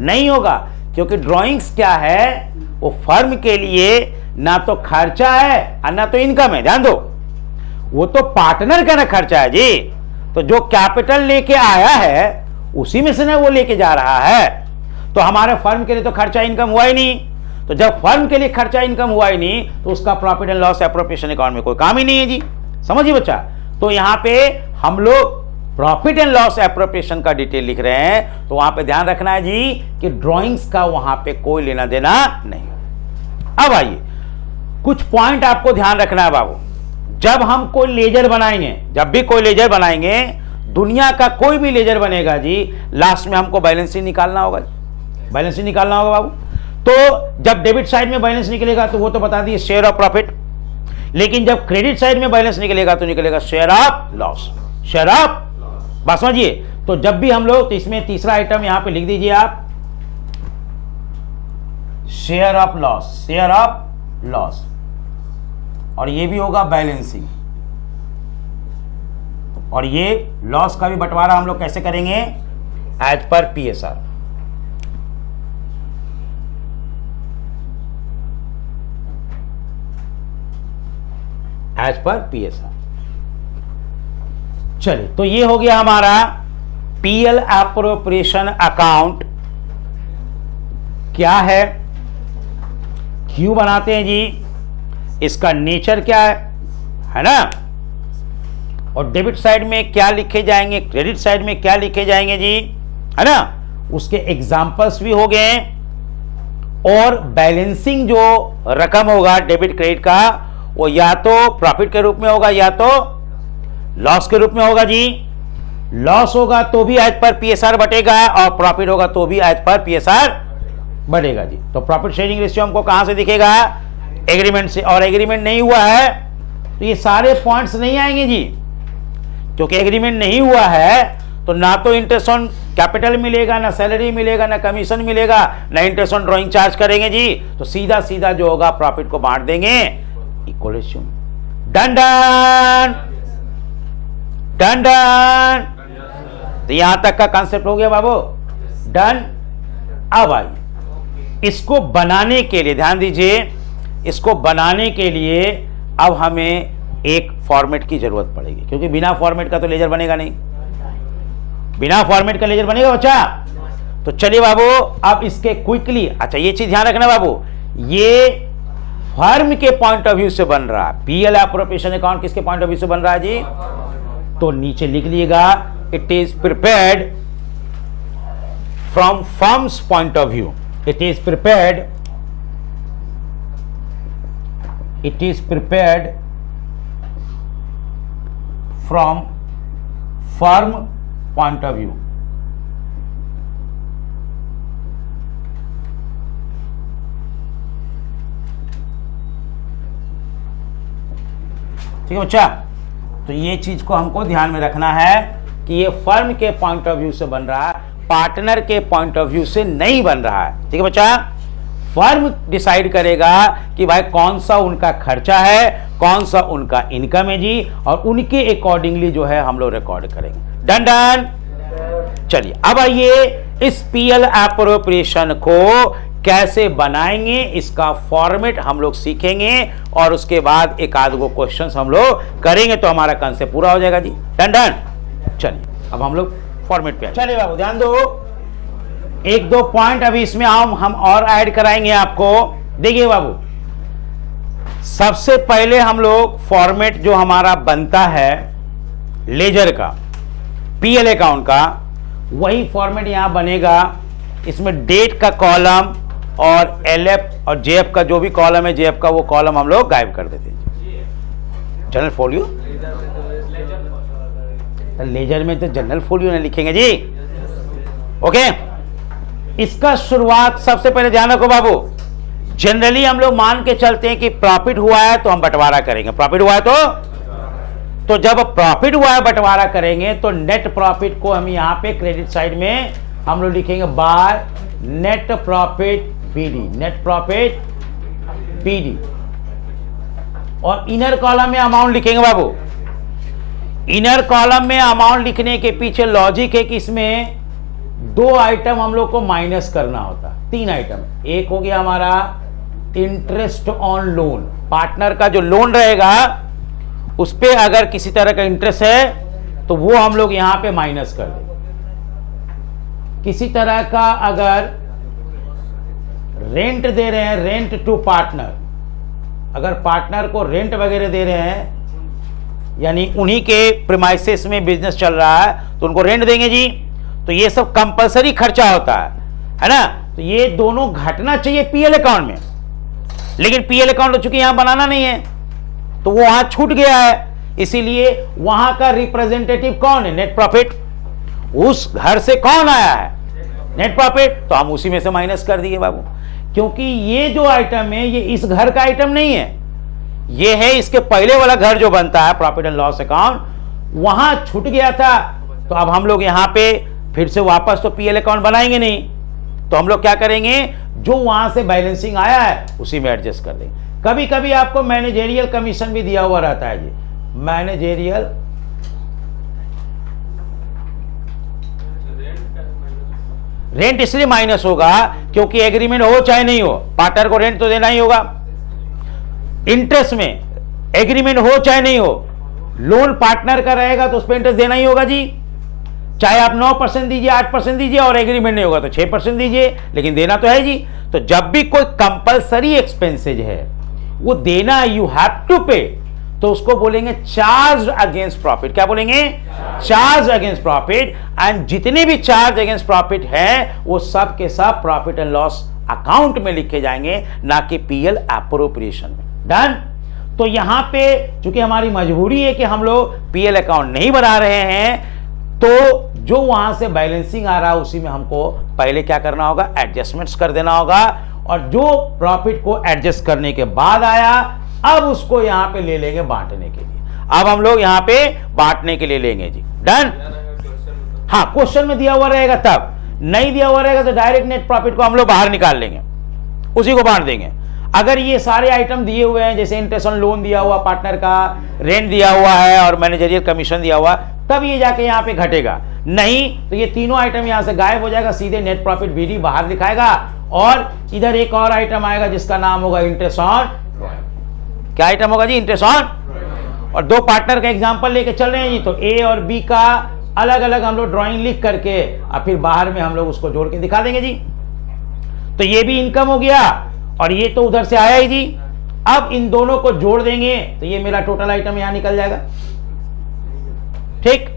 नहीं होगा, क्योंकि ड्रॉइंग्स क्या है, वो फर्म के लिए ना तो खर्चा है और ना तो इनकम है। ध्यान दो, वो तो पार्टनर का ना खर्चा है जी। तो जो कैपिटल लेके आया है उसी में से ना वो लेके जा रहा है। तो हमारे फर्म के लिए तो खर्चा इनकम हुआ ही नहीं। तो जब फर्म के लिए खर्चा इनकम हुआ ही नहीं तो उसका profit and loss appropriation account में कोई काम ही नहीं है जी। समझिए बच्चा। तो यहां पे हम लोग प्रॉफिट एंड लॉस एप्रोप्रिएशन का डिटेल लिख रहे हैं, तो वहां पे ध्यान रखना है जी कि ड्राइंग्स का वहां पे कोई लेना देना नहीं। अब आइए, कुछ पॉइंट आपको ध्यान रखना है बाबू। जब हम कोई लेजर बनाएंगे, जब भी कोई लेजर बनाएंगे, दुनिया का कोई भी लेजर बनेगा जी, लास्ट में हमको बैलेंस शीट निकालना होगा, बैलेंस शीट निकालना होगा बाबू। तो जब डेबिट साइड में बैलेंस निकलेगा तो वो तो बता दिए शेयर ऑफ प्रॉफिट, लेकिन जब क्रेडिट साइड में बैलेंस निकलेगा तो निकलेगा share of loss, share of. बात समझिए। तो जब भी हम लोग, तो इसमें तीसरा आइटम यहां पे लिख दीजिए आप, share of loss, share of loss. और ये भी होगा बैलेंसिंग। और ये लॉस का भी बंटवारा हम लोग कैसे करेंगे, as per PSR. As per PSR. चलिए, तो ये हो गया हमारा पीएल एप्रोप्रिएशन अकाउंट क्या है, क्यों बनाते हैं जी, इसका नेचर क्या है ना, और डेबिट साइड में क्या लिखे जाएंगे, क्रेडिट साइड में क्या लिखे जाएंगे जी, है ना। उसके एग्जांपल्स भी हो गए। और बैलेंसिंग जो रकम होगा डेबिट क्रेडिट का, वो या तो प्रॉफिट के रूप में होगा या तो लॉस के रूप में होगा जी। लॉस होगा तो भी एज पर पीएसआर बटेगा, और प्रॉफिट होगा तो भी एज पर पीएसआर बढ़ेगा जी। तो प्रॉफिट शेयरिंग रेशियो हमको कहां से दिखेगा, एग्रीमेंट से। और एग्रीमेंट नहीं हुआ है तो ये सारे पॉइंट्स नहीं आएंगे जी, क्योंकि एग्रीमेंट नहीं हुआ है तो ना तो इंटरेस्ट ऑन कैपिटल मिलेगा, ना सैलरी मिलेगा, ना कमीशन मिलेगा, ना इंटरेस्ट ऑन ड्रॉइंग चार्ज करेंगे जी। तो सीधा सीधा जो होगा प्रॉफिट को बांट देंगे इक्वल रेशियो में। Done done done done. तो यहां तक का कॉन्सेप्ट हो गया बाबू, डन। अब आइए, इसको बनाने के लिए ध्यान दीजिए, इसको बनाने के लिए अब हमें एक फॉर्मेट की जरूरत पड़ेगी, क्योंकि बिना फॉर्मेट का तो लेजर बनेगा नहीं। बिना फॉर्मेट का लेजर बनेगा बच्चा? तो चलिए बाबू, अब इसके क्विकली, अच्छा ये चीज ध्यान रखना बाबू, ये फर्म के पॉइंट ऑफ व्यू से बन रहा है। पीएल एप्रोप्रिएशन अकाउंट किसके पॉइंट ऑफ व्यू से बन रहा है जी? तो नीचे लिख लीजिएगा, it is prepared from firms point of view. It is prepared from firm point of view. ठीक है बच्चा? तो ये चीज को हमको ध्यान में रखना है कि ये फर्म के पॉइंट ऑफ व्यू से बन रहा है, पार्टनर के पॉइंट ऑफ व्यू से नहीं बन रहा है। ठीक है बच्चा? फर्म डिसाइड करेगा कि भाई कौन सा उनका खर्चा है, कौन सा उनका इनकम है जी, और उनके अकॉर्डिंगली जो है हम लोग रिकॉर्ड करेंगे। Done done. चलिए अब आइए इस पीएल एप्रोप्रिएशन को कैसे बनाएंगे, इसका फॉर्मेट हम लोग सीखेंगे और उसके बाद एक आध गो क्वेश्चंस हम लोग करेंगे तो हमारा कंसेप्ट पूरा हो जाएगा जी। Done done. चलिए अब हम लोग फॉर्मेट पे चलिए बाबू, ध्यान दो, एक दो पॉइंट अभी इसमें हम और ऐड कराएंगे आपको। देखिए बाबू, सबसे पहले हम लोग फॉर्मेट जो हमारा बनता है लेजर का, पीएल अकाउंट का, वही फॉर्मेट यहां बनेगा। इसमें डेट का कॉलम और एलएफ और जेएफ का जो भी कॉलम है, जेएफ का वो कॉलम हम लोग गायब कर देते हैं। जनरल फोलियो, लेजर में तो जनरल फोलियो नहीं लिखेंगे जी। ओके, इसका शुरुआत सबसे पहले ध्यान रखो बाबू, जनरली हम लोग मान के चलते हैं कि प्रॉफिट हुआ है तो हम बंटवारा करेंगे। प्रॉफिट हुआ है तो जब प्रॉफिट हुआ है बंटवारा करेंगे तो नेट प्रॉफिट को हम यहां पे क्रेडिट साइड में हम लोग लिखेंगे by net profit PD, net profit PD. और इनर कॉलम में अमाउंट लिखेंगे बाबू। इनर कॉलम में अमाउंट लिखने के पीछे लॉजिक है कि इसमें दो आइटम हम लोग को माइनस करना होता, तीन आइटम। एक हो गया हमारा इंटरेस्ट ऑन लोन, पार्टनर का जो लोन रहेगा उस पे अगर किसी तरह का इंटरेस्ट है तो वो हम लोग यहां पे माइनस कर देंगे। किसी तरह का अगर रेंट दे रहे हैं, रेंट टू पार्टनर, अगर पार्टनर को रेंट वगैरह दे रहे हैं, यानी उन्हीं के प्रीमाइसेस में बिजनेस चल रहा है तो उनको रेंट देंगे जी। तो ये सब कंपलसरी खर्चा होता है ना? तो ये दोनों घटना चाहिए पीएल अकाउंट में, लेकिन पीएल अकाउंट तो चूंकि यहां बनाना नहीं है तो वो वहां छूट गया है, इसीलिए वहां का रिप्रेजेंटेटिव कौन है? Net profit. उस घर से कौन आया है? Net profit. तो हम उसी में से माइनस कर दिए बाबू, क्योंकि ये जो आइटम है ये इस घर का आइटम नहीं है, ये है इसके पहले वाला घर जो बनता है प्रॉफिट एंड लॉस अकाउंट, वहां छूट गया था। तो अब हम लोग यहां पे फिर से वापस तो पीएल अकाउंट बनाएंगे नहीं, तो हम लोग क्या करेंगे, जो वहां से बैलेंसिंग आया है उसी में एडजस्ट कर देंगे। कभी कभी आपको मैनेजेरियल कमीशन भी दिया हुआ रहता है जी, मैनेजेरियल रेंट इसलिए माइनस होगा क्योंकि एग्रीमेंट हो चाहे नहीं हो, पार्टनर को रेंट तो देना ही होगा। इंटरेस्ट में एग्रीमेंट हो चाहे नहीं हो, लोन पार्टनर का रहेगा तो उस पर इंटरेस्ट देना ही होगा जी। चाहे आप 9% दीजिए, 8% दीजिए और एग्रीमेंट नहीं होगा तो 6% दीजिए, लेकिन देना तो है जी। तो जब भी कोई कंपलसरी एक्सपेंसेज है वो देना, यू हैव टू पे, तो उसको बोलेंगे चार्ज अगेंस्ट प्रॉफिट। क्या बोलेंगे? Charge against profit. एंड जितने भी चार्ज अगेंस्ट प्रॉफिट है वो सब के सब प्रॉफिट एंड लॉस अकाउंट में लिखे जाएंगे, ना कि पीएल एप्रोप्रिएशन में। डन। तो यहां पे चूंकि हमारी मजबूरी है कि हम लोग पीएल अकाउंट नहीं बना रहे हैं, तो जो वहां से बैलेंसिंग आ रहा है उसी में हमको पहले क्या करना होगा, एडजस्टमेंट्स कर देना होगा। और जो प्रॉफिट को एडजस्ट करने के बाद आया, अब उसको यहां पे ले लेंगे बांटने के लिए। अब हम लोग यहां पे बांटने के लिए लेंगे जी। डन। हाँ, क्वेश्चन में दिया हुआ रहेगा, तब नहीं दिया हुआ रहेगा तो डायरेक्ट नेट प्रॉफिट को हम लोग बाहर निकाल लेंगे, उसी को बांट देंगे। अगर ये सारे आइटम दिए हुए हैं, जैसे इंटरेस्ट ऑन लोन दिया हुआ पार्टनर का, रेंट दिया हुआ है और मैनेजरियल कमीशन दिया हुआ, तब ये जाके यहां पे घटेगा। नहीं तो ये तीनों आइटम यहां से गायब हो जाएगा, सीधे नेट प्रॉफिट बीडी बाहर दिखाएगा। और इधर एक और आइटम आएगा जिसका नाम होगा इंटरेस्ट ऑन। क्या आइटम होगा जी? Interest on. और दो पार्टनर का एग्जांपल लेके चल रहे हैं जी, तो ए और बी का अलग अलग हम लोग ड्राइंग लिख करके और फिर बाहर में हम लोग उसको जोड़ के दिखा देंगे जी। तो ये भी इनकम हो गया और ये तो उधर से आया ही जी। अब इन दोनों को जोड़ देंगे तो ये मेरा टोटल आइटम यहां निकल जाएगा। ठीक,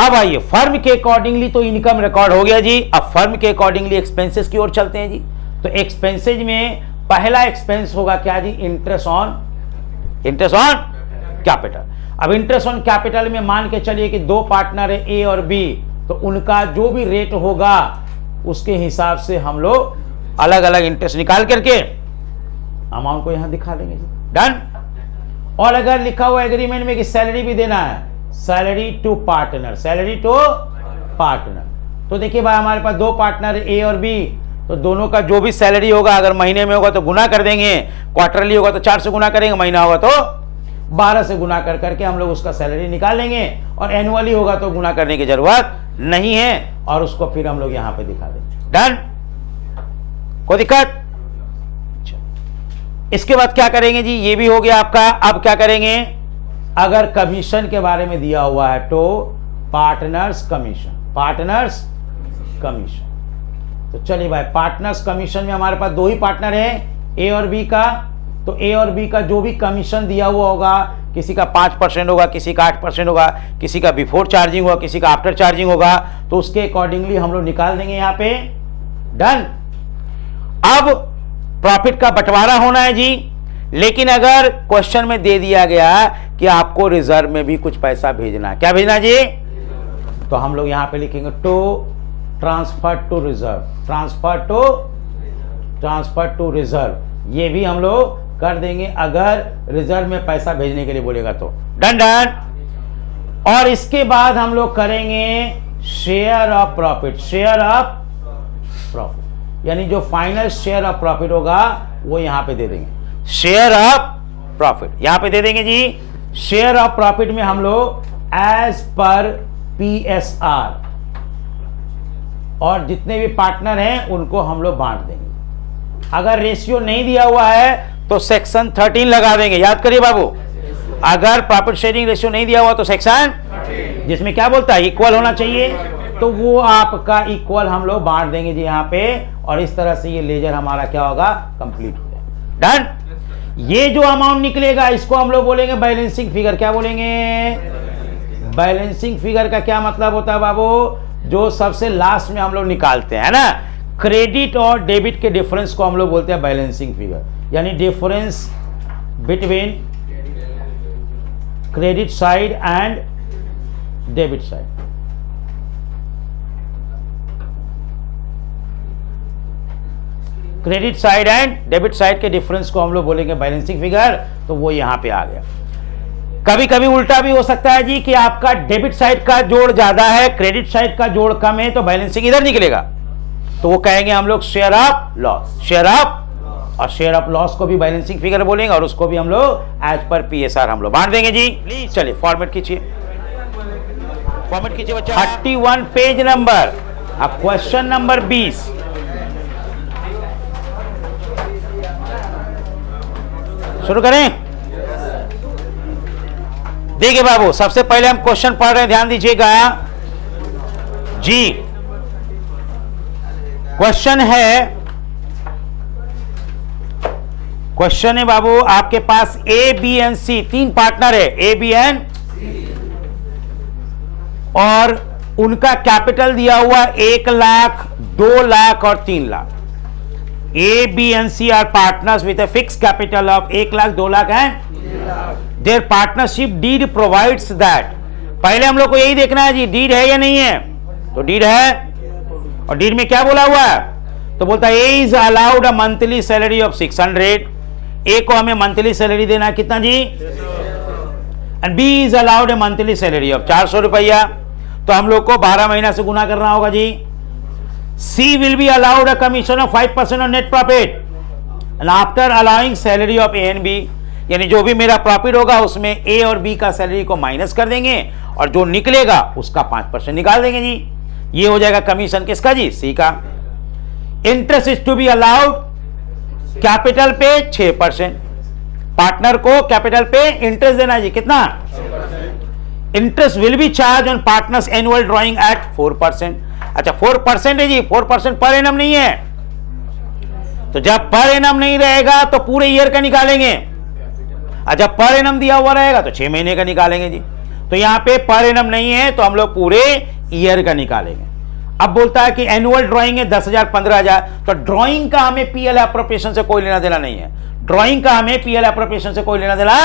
अब आइए फर्म के अकॉर्डिंगली तो इनकम रिकॉर्ड हो गया जी। अब फर्म के अकॉर्डिंगली एक्सपेंसेस की ओर चलते हैं जी। तो एक्सपेंसेज में पहला एक्सपेंस होगा क्या जी? Interest on capital. अब इंटरेस्ट ऑन कैपिटल में मान के चलिए कि दो पार्टनर है ए और बी, तो उनका जो भी रेट होगा उसके हिसाब से हम लोग अलग अलग इंटरेस्ट निकाल करके अमाउंट को यहां दिखा देंगे जी। डन। और अगर लिखा हुआ एग्रीमेंट में कि सैलरी भी देना है, सैलरी टू पार्टनर, तो देखिए भाई हमारे पास दो पार्टनर ए और बी, तो दोनों का जो भी सैलरी होगा अगर महीने में होगा तो गुना कर देंगे, क्वार्टरली होगा तो 4 से गुना करेंगे, महीना होगा तो 12 से गुना कर करके हम लोग उसका सैलरी निकाल लेंगे, और एनुअली होगा तो गुना करने की जरूरत नहीं है, और उसको फिर हम लोग यहां पे दिखा देंगे। डन, कोई दिक्कत? इसके बाद क्या करेंगे जी? ये भी हो गया आपका। अब क्या करेंगे? अगर कमीशन के बारे में दिया हुआ है तो पार्टनर्स कमीशन। तो चलिए भाई, पार्टनर्स कमीशन में हमारे पास दो ही पार्टनर है ए और बी का, तो ए और बी का जो भी कमीशन दिया हुआ होगा, किसी का 5% होगा, किसी का 8% होगा, किसी का बिफोर चार्जिंग होगा, किसी का आफ्टर चार्जिंग होगा, तो उसके अकॉर्डिंगली हम लोग निकाल देंगे यहां पे। डन। अब प्रॉफिट का बंटवारा होना है जी, लेकिन अगर क्वेश्चन में दे दिया गया कि आपको रिजर्व में भी कुछ पैसा भेजना है, क्या भेजना जी? तो हम लोग यहां पे लिखेंगे to transfer to reserve, transfer to reserve. ये भी हम लोग कर देंगे अगर रिजर्व में पैसा भेजने के लिए बोलेगा तो। Done done. और इसके बाद हम लोग करेंगे शेयर ऑफ प्रॉफिट, यानी जो फाइनल शेयर ऑफ प्रॉफिट होगा वो यहां पे दे देंगे। शेयर ऑफ प्रॉफिट यहां पे दे देंगे जी। शेयर ऑफ प्रॉफिट में हम लोग एज पर PSR, और जितने भी पार्टनर हैं उनको हम लोग बांट देंगे। अगर रेशियो नहीं दिया हुआ है तो सेक्शन 13 लगा देंगे। याद करिए बाबू, अगर प्रॉफिट शेयरिंग रेशियो नहीं दिया हुआ तो सेक्शन, जिसमें क्या बोलता है इक्वल होना चाहिए, तो वो आपका इक्वल हम लोग बांट देंगे जी यहाँ पे, और इस तरह से ये लेजर हमारा क्या होगा? कंप्लीट हो जाएगा। डन। ये जो अमाउंट निकलेगा इसको हम लोग बोलेंगे बैलेंसिंग फिगर। क्या बोलेंगे? बैलेंसिंग फिगर का क्या मतलब होता है बाबू? जो सबसे लास्ट में हम लोग निकालते हैं ना, क्रेडिट और डेबिट के डिफरेंस को हम लोग बोलते हैं बैलेंसिंग फिगर, यानी difference between credit side and debit side. Credit side and debit side के डिफरेंस को हम लोग बोलेंगे बैलेंसिंग फिगर। तो वो यहां पे आ गया। कभी कभी उल्टा भी हो सकता है जी कि आपका डेबिट साइड का जोड़ ज्यादा है, क्रेडिट साइड का जोड़ कम है, तो बैलेंसिंग इधर निकलेगा, तो वो कहेंगे हम लोग शेयर ऑफ लॉस, और शेयर ऑफ लॉस को भी बैलेंसिंग फिगर बोलेंगे, और उसको भी हम लोग एज पर PSR हम लोग बांट देंगे जी। प्लीज चलिए फॉर्मेट कीजिए, बच्चा। 31 पेज नंबर। अब क्वेश्चन नंबर 20। शुरू करें? देखिए बाबू, सबसे पहले हम क्वेश्चन पढ़ रहे हैं, ध्यान दीजिएगा जी। क्वेश्चन है बाबू, आपके पास ए बी एंड सी तीन पार्टनर है, ए बी एंड, और उनका कैपिटल दिया हुआ 1 लाख, 2 लाख और 3 lakh. A, B and C are partners with a fixed capital of 1 lakh, 2 lakh and their partnership deed provides that। पहले हम लोग को यही देखना है जी, डीड है या नहीं है, तो डीड है, और डीड में क्या बोला हुआ है? तो बोलता है A is allowed a monthly salary of 600। A को हमें मंथली सैलरी देना है कितना जी? And B is allowed a monthly salary of 400 रुपया, तो हम लोग को 12 महीना से गुना करना होगा जी। C will be allowed a commission of 5% on net profit and after allowing salary of A and B, यानी जो भी मेरा प्रॉफिट होगा उसमें A और B का सैलरी को माइनस कर देंगे, और जो निकलेगा उसका 5% निकाल देंगे जी। ये हो जाएगा कमीशन किसका जी? C का। Interest is to be allowed, capital पे 6%, पार्टनर को कैपिटल पे इंटरेस्ट देना है जी, कितना? Interest will be charge on partners annual drawing at 4%। अच्छा 4% है जी, 4% पर एनम नहीं है, तो जब पर एनम नहीं रहेगा तो पूरे ईयर का निकालेंगे, और जब पर एनम दिया हुआ रहेगा तो 6 महीने का निकालेंगे जी। तो यहां पे पर एनम नहीं है तो हम लोग पूरे ईयर का निकालेंगे। अब बोलता है कि एनुअल ड्राइंग है 10,000 15,000, तो ड्राइंग का हमें पीएल एप्रोप्रिएशन से कोई लेना देना नहीं है, ड्राइंग का हमें पीएल एप्रोप्रिएशन से कोई लेना देना।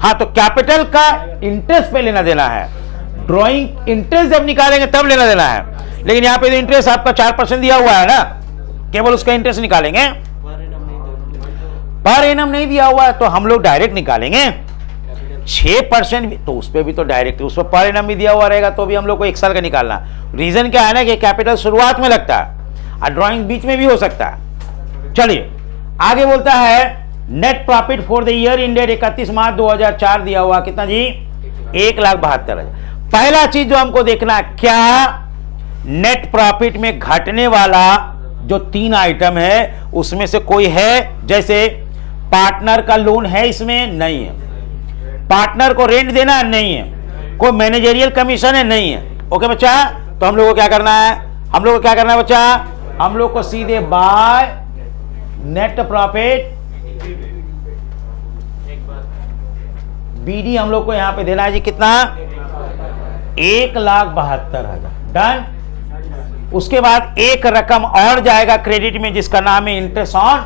हाँ, तो कैपिटल का इंटरेस्ट पे लेना देना है, ड्राइंग इंटरेस्ट जब निकालेंगे तब लेना देना है, लेकिन यहां पे तो इंटरेस्ट आपका 4% दिया हुआ है ना, केवल उसका इंटरेस्ट निकालेंगे, पर एनम नहीं दिया हुआ है तो हम लोग डायरेक्ट निकालेंगे 6%, तो उस पर भी तो डायरेक्ट, उस पर पर एनम भी दिया हुआ रहेगा तो भी हम लोग को 1 साल का निकालना। रीजन क्या है ना कि कैपिटल शुरुआत में लगता है और ड्राइंग बीच में भी हो सकता है। चलिए आगे बोलता है net profit for the year ended 31 मार्च 2004 दिया हुआ कितना जी? 1,72,000। पहला चीज जो हमको देखना है, क्या नेट प्रॉफिट में घटने वाला जो 3 आइटम है उसमें से कोई है? जैसे पार्टनर का लोन है, इसमें नहीं है, पार्टनर को रेंट देना नहीं है, कोई मैनेजरियल कमीशन है, नहीं है। ओके बच्चा, तो हम लोग को क्या करना है? हम लोग को क्या करना है बच्चा? हम लोग को सीधे बाय नेट प्रॉफिट बीडी हम लोग को यहां पे देना है जी, कितना? 1,72,000। डन। उसके बाद एक रकम और जाएगा क्रेडिट में जिसका नाम है इंटरेस्ट ऑन,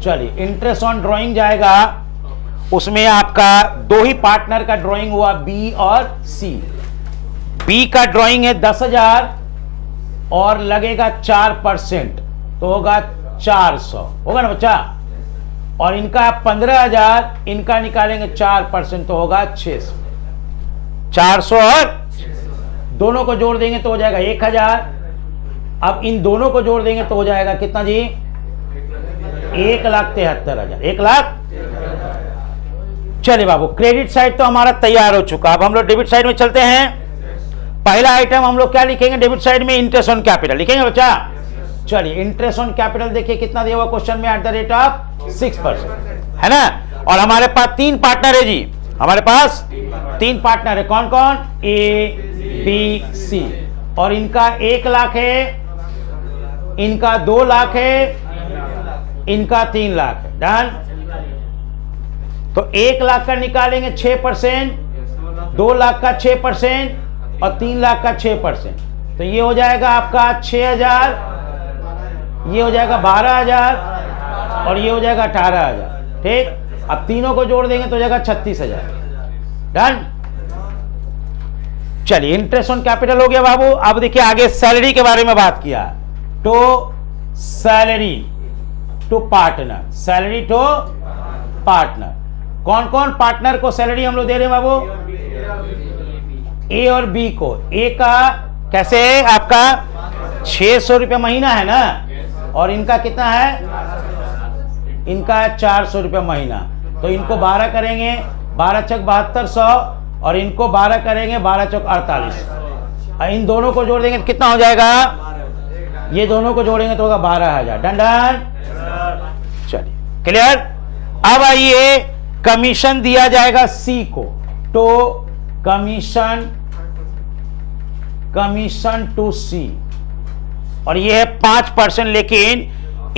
चलिए इंटरेस्ट ऑन ड्राइंग जाएगा, उसमें आपका 2 ही पार्टनर का ड्राइंग हुआ, बी और सी। बी का ड्राइंग है 10,000 और लगेगा 4%, तो होगा 400, होगा ना बच्चा, और इनका 15,000, इनका निकालेंगे 4%, तो होगा 600। 400 और दोनों को जोड़ देंगे तो हो जाएगा 1,000। अब इन दोनों को जोड़ देंगे तो हो जाएगा कितना जी? 1,73,000। 1 लाख। चलिए बाबू, क्रेडिट साइड तो हमारा तैयार हो चुका, अब हम लोग डेबिट साइड में चलते हैं। पहला आइटम हम लोग क्या लिखेंगे डेबिट साइड में? इंटरेस्ट ऑन कैपिटल लिखेंगे बच्चा। चलिए इंटरेस्ट ऑन कैपिटल देखिए कितना दिया हुआ क्वेश्चन में, @6%, है ना। और हमारे पास 3 पार्टनर है जी, हमारे पास 3 पार्टनर है, कौन कौन? ए बी सी, और इनका 1 लाख है, इनका 2 लाख है, इनका 3 लाख है। डन। तो 1 लाख का निकालेंगे 6%, 2 लाख का 6% और 3 लाख का 6%, तो ये हो जाएगा आपका 6,000, ये हो जाएगा 12,000 और ये हो जाएगा 18,000। ठीक, अब तीनों को जोड़ देंगे तो हो जाएगा 36,000। डन। चलिए इंटरेस्ट ऑन कैपिटल हो गया बाबू। अब देखिए आगे सैलरी के बारे में बात किया, तो salary to partner, salary to partner, कौन कौन पार्टनर को सैलरी हम लोग दे रहे हैं बाबू? ए और बी को। ए का कैसे है आपका 600 रुपये महीना है ना, और इनका कितना है? इनका 400 रुपये महीना, तो इनको 12 करेंगे, 12 चौक 7200 और इनको 12 करेंगे, 12 चौक 48। इन दोनों को जोड़ देंगे तो कितना हो जाएगा? ये दोनों को जोड़ेंगे तो होगा 12,000। Done done. चलिए क्लियर। अब आइए कमीशन दिया जाएगा सी को, तो कमीशन टू सी, और ये है 5%, लेकिन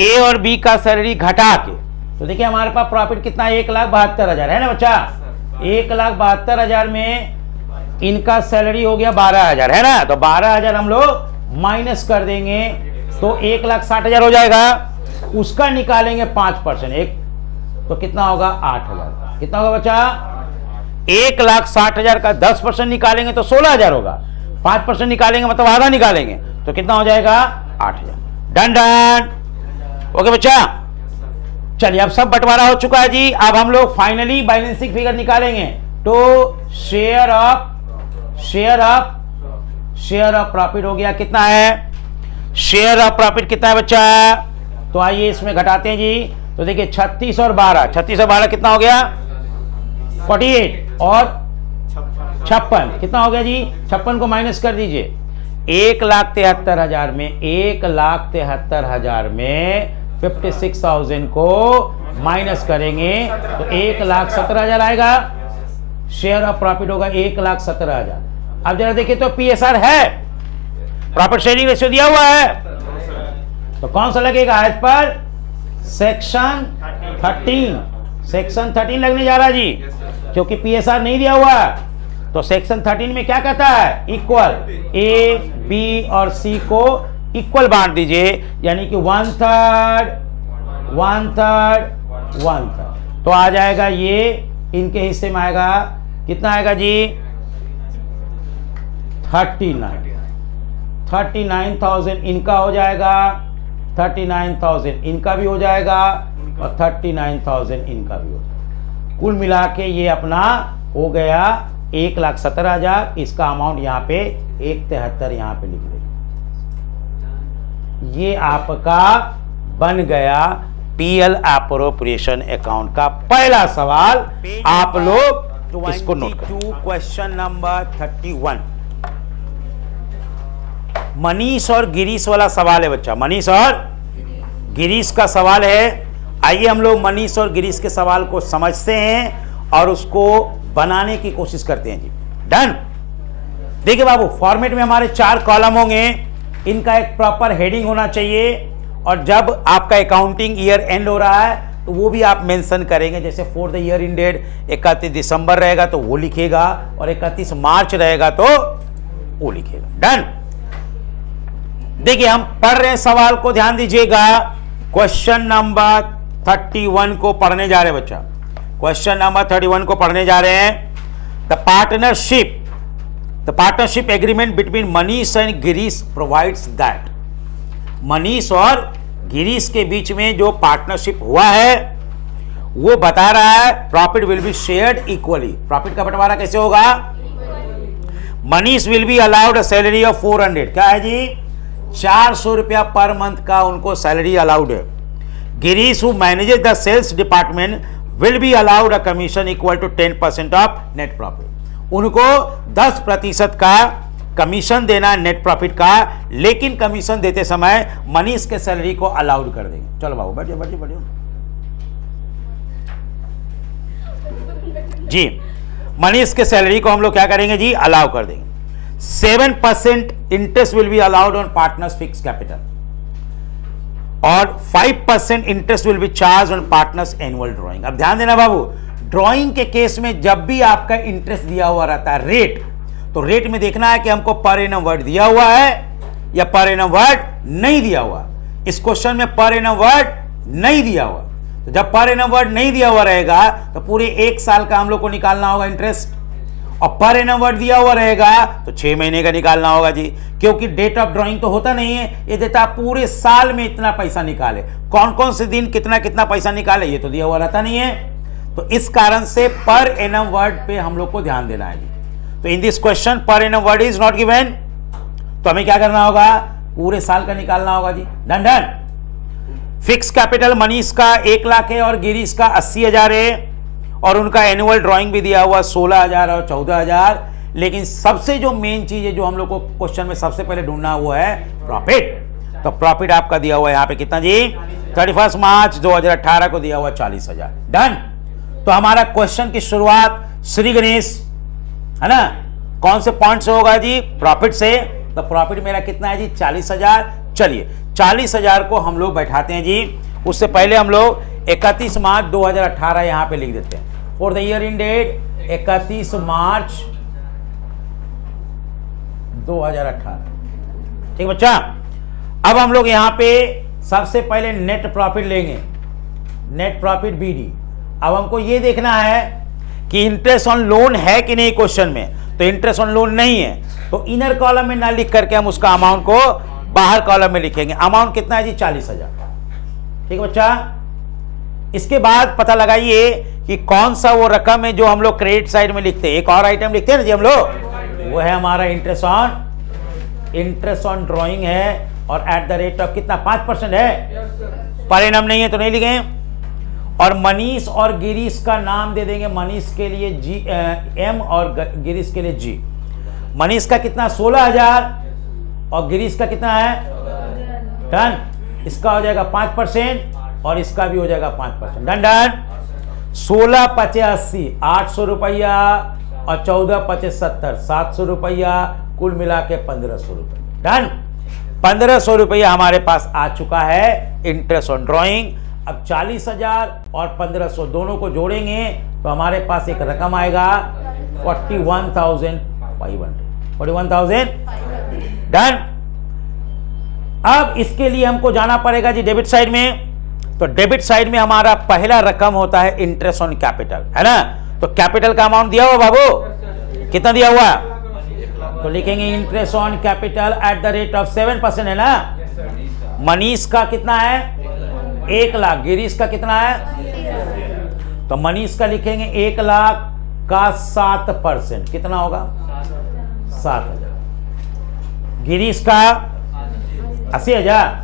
ए और बी का सैलरी घटा के, तो देखिए हमारे पास प्रॉफिट कितना है? 1,72,000 है ना बच्चा। 1,72,000 में इनका सैलरी हो गया 12,000, है ना, तो 12,000 हम लोग माइनस कर देंगे तो 1,60,000 हो जाएगा, उसका निकालेंगे 5%, एक तो कितना होगा? 8,000। कितना होगा बच्चा? 1,60,000 का 10% निकालेंगे तो 16,000 होगा, 5% निकालेंगे मतलब आधा निकालेंगे तो कितना हो जाएगा? 8,000। Done done. ओके बच्चा। चलिए अब सब बंटवारा हो चुका है जी। अब हम लोग फाइनली बैलेंसिंग फिगर निकालेंगे, तो शेयर ऑफ प्रॉफिट हो गया, कितना है? शेयर ऑफ प्रॉफिट कितना है बच्चा? तो आइए इसमें घटाते हैं जी, तो देखिए 36 और 12, 36 और 12 कितना हो गया? 48 और 56 कितना हो गया जी? 56 को माइनस कर दीजिए, 1,73,000 में 1,73,000 में 56,000 को माइनस करेंगे तो 1,17,000 आएगा। शेयर ऑफ प्रॉफिट होगा 1,17,000। अब जरा देखिए तो पीएसआर है, प्रॉफिट शेयरिंग रेशियो दिया हुआ है, तो कौन सा लगेगा एज पर सेक्शन 13। सेक्शन 13 लगने जा रहा है जी, क्योंकि पीएसआर नहीं दिया हुआ। तो सेक्शन 13 में क्या कहता है, इक्वल ए बी और सी को इक्वल बांट दीजिए, यानी कि 1/3 1/3 1/3। तो आ जाएगा ये इनके हिस्से में आएगा कितना आएगा जी 39,000 इनका हो जाएगा, 39,000 इनका भी हो जाएगा और 39,000 इनका भी हो जाएगा। कुल मिला के ये अपना हो गया 1,17,000। इसका अमाउंट यहाँ पे 1,73 यहाँ पे लिख देंगे। ये आपका बन गया पीएल एप्रोप्रिएशन अकाउंट का पहला सवाल। आप लोग इसको नोट करें। क्वेश्चन नंबर 31 मनीष और गिरीश वाला सवाल है बच्चा, मनीष और गिरीश का सवाल है। आइए हम लोग मनीष और गिरीश के सवाल को समझते हैं और उसको बनाने की कोशिश करते हैं जी। डन। देखिए बाबू, फॉर्मेट में हमारे 4 कॉलम होंगे, इनका एक प्रॉपर हेडिंग होना चाहिए, और जब आपका अकाउंटिंग ईयर एंड हो रहा है तो वो भी आप मेंशन करेंगे। जैसे for the year ended 31 December रहेगा तो वो लिखेगा, और 31 मार्च रहेगा तो वो लिखेगा। डन। देखिए हम पढ़ रहे हैं सवाल को, ध्यान दीजिएगा। क्वेश्चन नंबर 31 को पढ़ने जा रहे हैं बच्चा, क्वेश्चन नंबर 31 को पढ़ने जा रहे हैं। The partnership agreement between Manish and Girish provides that. Manish और गिरीश के बीच में जो पार्टनरशिप हुआ है वो बता रहा है profit will be shared equally. Profit का बंटवारा कैसे होगा? Manish will be allowed a salary of 400। क्या है जी? 400 रुपया पर मंथ का उनको सैलरी अलाउड है। Girish who manages the sales department will be allowed a commission equal to 10% of net profit. उनको 10% का कमीशन देना नेट प्रॉफिट का, लेकिन कमीशन देते समय मनीष के सैलरी को अलाउड कर देंगे। चलो बाबू बैठिए बैठिए बैठिए जी। मनीष के सैलरी को हम लोग क्या करेंगे जी? अलाउ कर देंगे। 7% interest will be allowed on partners fix capital, और 5% interest will be charge on partners annual drawing. अब ध्यान देना बाबू, ड्रॉइंग के केस में जब भी आपका इंटरेस्ट दिया हुआ रहता है रेट, तो रेट में देखना है कि हमको पर एनम वर्ड दिया हुआ है या पर एनम वर्ड नहीं दिया हुआ। इस क्वेश्चन में पर एनम वर्ड नहीं दिया हुआ, तो जब पर एनम वर्ड नहीं दिया हुआ रहेगा तो पूरे 1 साल का हम लोग को निकालना होगा इंटरेस्ट, और पर एनम वर्ड दिया हुआ रहेगा तो 6 महीने का निकालना होगा जी, क्योंकि डेट ऑफ ड्रॉइंग तो होता नहीं है, ये देता पूरे साल में इतना पैसा निकाले, कौन कौन से दिन कितना कितना पैसा निकाले ये तो दिया हुआ रहता नहीं है। तो इस कारण से पर एनम वर्ड पे हम लोग को ध्यान देना है जी। तो in this question per annum word is not given, तो हमें क्या करना होगा? पूरे साल का निकालना होगा जी। Done done. Fix capital Manish का 1 लाख है और गिरीश का 80,000 है, और उनका एनुअल ड्राइंग भी दिया हुआ 16,000 और 14,000। लेकिन सबसे जो मेन चीज है जो हम लोग को क्वेश्चन में सबसे पहले ढूंढना वो है प्रॉफिट। तो प्रॉफिट आपका दिया हुआ है यहाँ पे कितना जी? 31 मार्च 2018 को दिया हुआ 40,000। डन। तो हमारा क्वेश्चन की शुरुआत श्री गणेश है ना, कौन से पॉइंट से होगा जी? प्रॉफिट से। तो प्रॉफिट मेरा कितना है जी? 40,000। चलिए 40,000 को हम लोग बैठाते हैं जी। उससे पहले हम लोग 31 मार्च 2018 यहां पे लिख देते हैं। For the year ended 31 March 2018। ठीक बच्चा। अब हम लोग यहां पे सबसे पहले नेट प्रॉफिट लेंगे, नेट प्रॉफिट बीडी। अब हमको ये देखना है कि इंटरेस्ट ऑन लोन है कि नहीं क्वेश्चन में, तो इंटरेस्ट ऑन लोन नहीं है, तो इनर कॉलम में ना लिख करके हम उसका अमाउंट को बाहर कॉलम में लिखेंगे। अमाउंट कितना है जी? 40,000। ठीक है बच्चा। इसके बाद पता लगाइए कि कौन सा वो रकम है जो हम लोग क्रेडिट साइड में लिखते हैं। एक और आइटम लिखते हैं ना जी हम लोग, वो है हमारा इंटरेस्ट ऑन ड्रॉइंग है, और एट द रेट ऑफ कितना? 5% है। पर एनम नहीं है तो नहीं लिखेंगे। और मनीष और गिरीश का नाम दे देंगे, मनीष के लिए जी एम और गिरीश के लिए जी। मनीष का कितना? 16,000 और गिरीश का कितना है? डन। इसका हो जाएगा 5% और इसका भी हो जाएगा 5%। Done done. 16 पचे 80, 800 रुपया और 14 पचे 70, 700 रुपया, कुल मिला के 1500 रुपया। डन। 1500 रुपया हमारे पास आ चुका है इंटरेस्ट ऑन ड्रॉइंग। अब 40,000 और 1500 दोनों को जोड़ेंगे तो हमारे पास एक रकम आएगा 41,500। 41,000। डन। अब इसके लिए हमको जाना पड़ेगा जी डेबिट साइड में। तो डेबिट साइड में हमारा पहला रकम होता है इंटरेस्ट ऑन कैपिटल, है ना। तो कैपिटल का अमाउंट दिया हुआ बाबू, कितना दिया हुआ? तो लिखेंगे interest on capital at the rate of 7%, है ना। मनीष का कितना है? 1 लाख। गिरीश का कितना है? तो मनीष का लिखेंगे 1 लाख का 7%, कितना होगा? 7,000। गिरीश का 80,000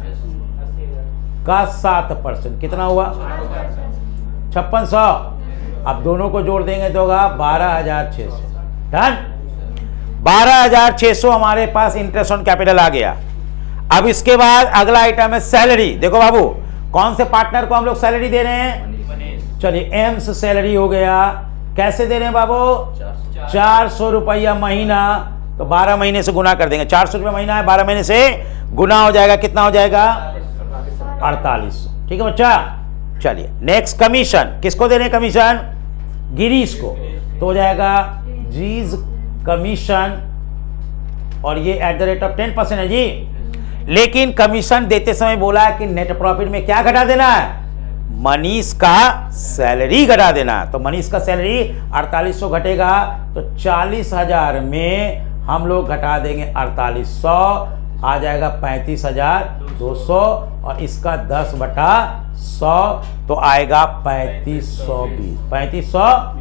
का 7%, कितना हुआ? 5600। अब दोनों को जोड़ देंगे तो होगा 12,600। डन। 12,600 हमारे पास इंटरेस्ट ऑन कैपिटल आ गया। अब इसके बाद अगला आइटम है सैलरी। देखो बाबू, कौन से पार्टनर को हम लोग सैलरी दे रहे हैं? चलिए, एम्स सैलरी हो गया। कैसे दे रहे हैं बाबू? 400 रुपया महीना। तो 12 महीने से गुना कर देंगे। 400 रुपया महीना है, 12 महीने से गुना हो जाएगा, कितना हो जाएगा? 4800। ठीक है बच्चा। चलिए नेक्स्ट, कमीशन। किसको दे रहे हैं कमीशन? गिरीश को। तो हो जाएगा जीज कमीशन, और ये एट द रेट ऑफ 10% है जी। लेकिन कमीशन देते समय बोला है कि नेट प्रॉफिट में क्या घटा देना है? मनीष का सैलरी घटा देना। तो मनीष का सैलरी 4800 घटेगा, तो 40,000 में हम लोग घटा देंगे 4800, आ जाएगा 35,200, और इसका 10/100 तो आएगा 3520।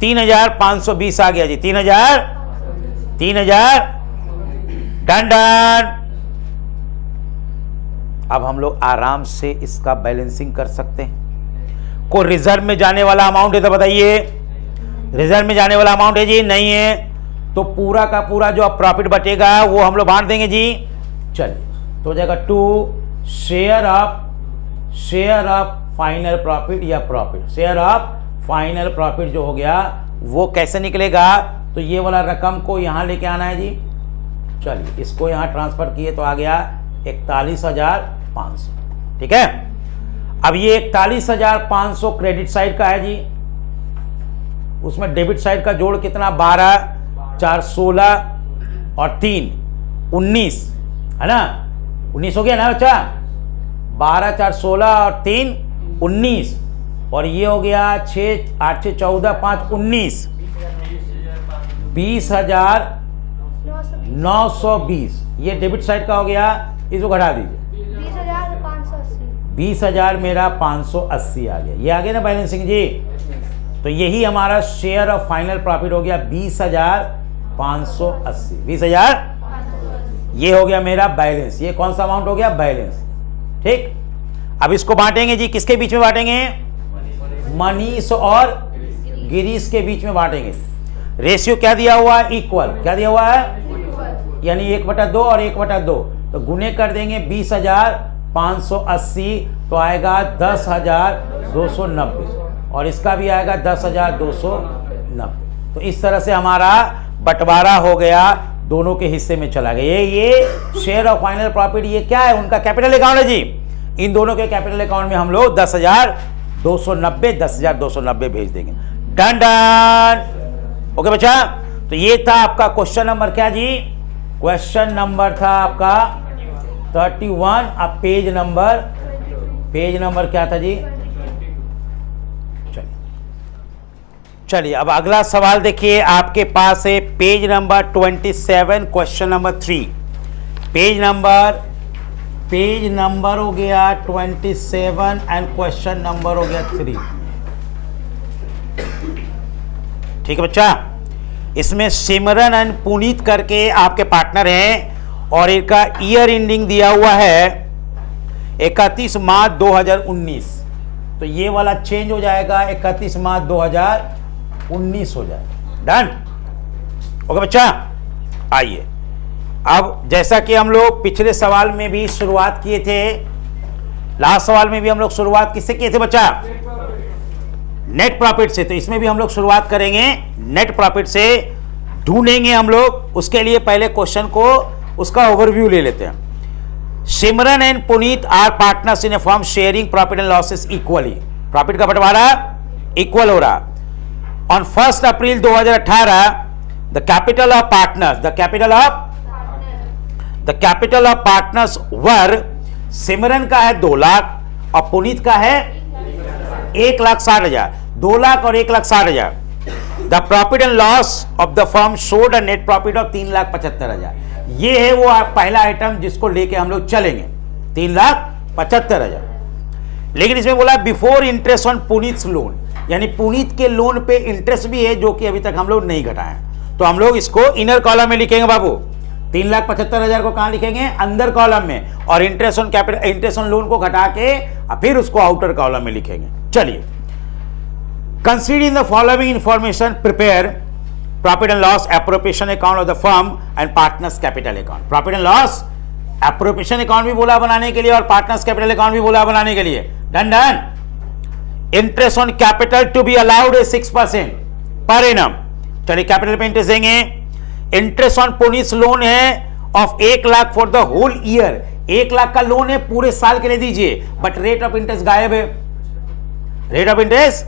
3,520 आ गया जी। 3,000। Done done. अब हम लोग आराम से इसका बैलेंसिंग कर सकते हैं। कोई रिजर्व में जाने वाला अमाउंट है तो बताइए। रिजर्व में जाने वाला अमाउंट है जी? नहीं है। तो पूरा का पूरा जो प्रॉफिट बचेगा वो हम लोग बांट देंगे जी। चलिए, तो हो जाएगा 2 शेयर ऑफ फाइनल प्रॉफिट या profit. Share of final profit जो हो गया वो कैसे निकलेगा? तो ये वाला रकम को यहां लेके आना है जी। चलिए, इसको यहां ट्रांसफर किए तो आ गया 41,500। ठीक है। अब ये 41,500 क्रेडिट साइड का है जी। उसमें डेबिट साइड का जोड़ कितना? 12, 4, 16 और 3, 19, है ना। 19 हो गया ना बच्चा? 12, 4, 16 और 3, 19, और ये हो गया 6, 8, 6, 14, 5, 19, 20,920। ये डेबिट साइड का हो गया, इसको घटा दीजिए। 20,000 मेरा 580 आ गया। ये आ गया ना बैलेंसिंग जी। तो यही हमारा शेयर ऑफ फाइनल प्रॉफिट हो गया 20,580। 20,000 ये हो गया मेरा बैलेंस। ये कौन सा अमाउंट हो गया? बैलेंस। ठीक। अब इसको बांटेंगे जी। किसके बीच में बांटेंगे? मनीष और गिरीश के बीच में बांटेंगे। रेशियो क्या दिया हुआ है? इक्वल। क्या दिया हुआ है? यानी 1/2 और 1/2। तो गुने कर देंगे 20,580 तो आएगा 10,290, और इसका भी आएगा 10,290। तो इस तरह से हमारा बंटवारा हो गया, दोनों के हिस्से में चला गया। ये शेयर ऑफ फाइनल प्रॉफिट ये क्या है? उनका कैपिटल अकाउंट है जी। इन दोनों के कैपिटल अकाउंट में हम लोग 10,290 भेज देंगे। Done done. ओके बच्चा। तो ये था आपका क्वेश्चन नंबर क्या जी? क्वेश्चन नंबर था आपका 31। अब पेज नंबर क्या था जी? चलिए अब अगला सवाल देखिए, आपके पास है page number 27, question number 3। Page number हो गया 27 एंड क्वेश्चन नंबर हो गया 3। ठीक है बच्चा। इसमें सिमरन एंड पुनीत करके आपके पार्टनर हैं, और इनका ईयर एंडिंग दिया हुआ है 31 मार्च 2019। तो ये वाला चेंज हो जाएगा, 31 मार्च 2019 हो जाएगा। डन। ओके बच्चा। आइए अब जैसा कि हम लोग पिछले सवाल में भी शुरुआत किए थे, लास्ट सवाल में भी हम लोग शुरुआत किससे किए थे बच्चा? नेट प्रॉफिट से। तो इसमें भी हम लोग शुरुआत करेंगे नेट प्रॉफिट से, ढूंढेंगे हम लोग। उसके लिए पहले क्वेश्चन को उसका ओवरव्यू ले लेते हैं। Simran and Puneet are partners in a firm sharing profit and losses equally. Profit का बंटवारा इक्वल हो रहा। On 1 April 2018 the capital of partners were, Simran का है 2 लाख और पुनीत का है 1,60,000। 2 लाख और 1,60,000। The profit and loss of the firm showed a net profit of 3,75,000। ये है वो पहला आइटम जिसको लेके हम लोग चलेंगे, 3,75,000। लेकिन इसमें बोला before interest on Puneet loan, यानी पुनीत के लोन पे इंटरेस्ट भी है जो कि अभी तक हम लोग नहीं घटाए। तो हम लोग इसको इनर कॉलम में लिखेंगे बाबू। 3,75,000 को कहां लिखेंगे? अंदर कॉलम में। और interest on capital, interest on loan को घटा के फिर उसको आउटर कॉलम में लिखेंगे। चलिए, considering the following information, prepare profit and loss appropriation account of the firm and partners capital account. Profit and loss appropriation account भी बोला बनाने के लिए और पार्टनर्स कैपिटल अकाउंट भी बोला बनाने के लिए। Done done. Interest on capital to be allowed 6% per annum. चलिए, कैपिटल पे इंटरेस्ट देंगे। इंटरेस्ट ऑन पुनीत लोन है of 1 lakh for the whole year. 1 lakh का लोन है, पूरे साल के लिए दीजिए, बट रेट ऑफ इंटरेस्ट गायब है। रेट ऑफ इंटरेस्ट,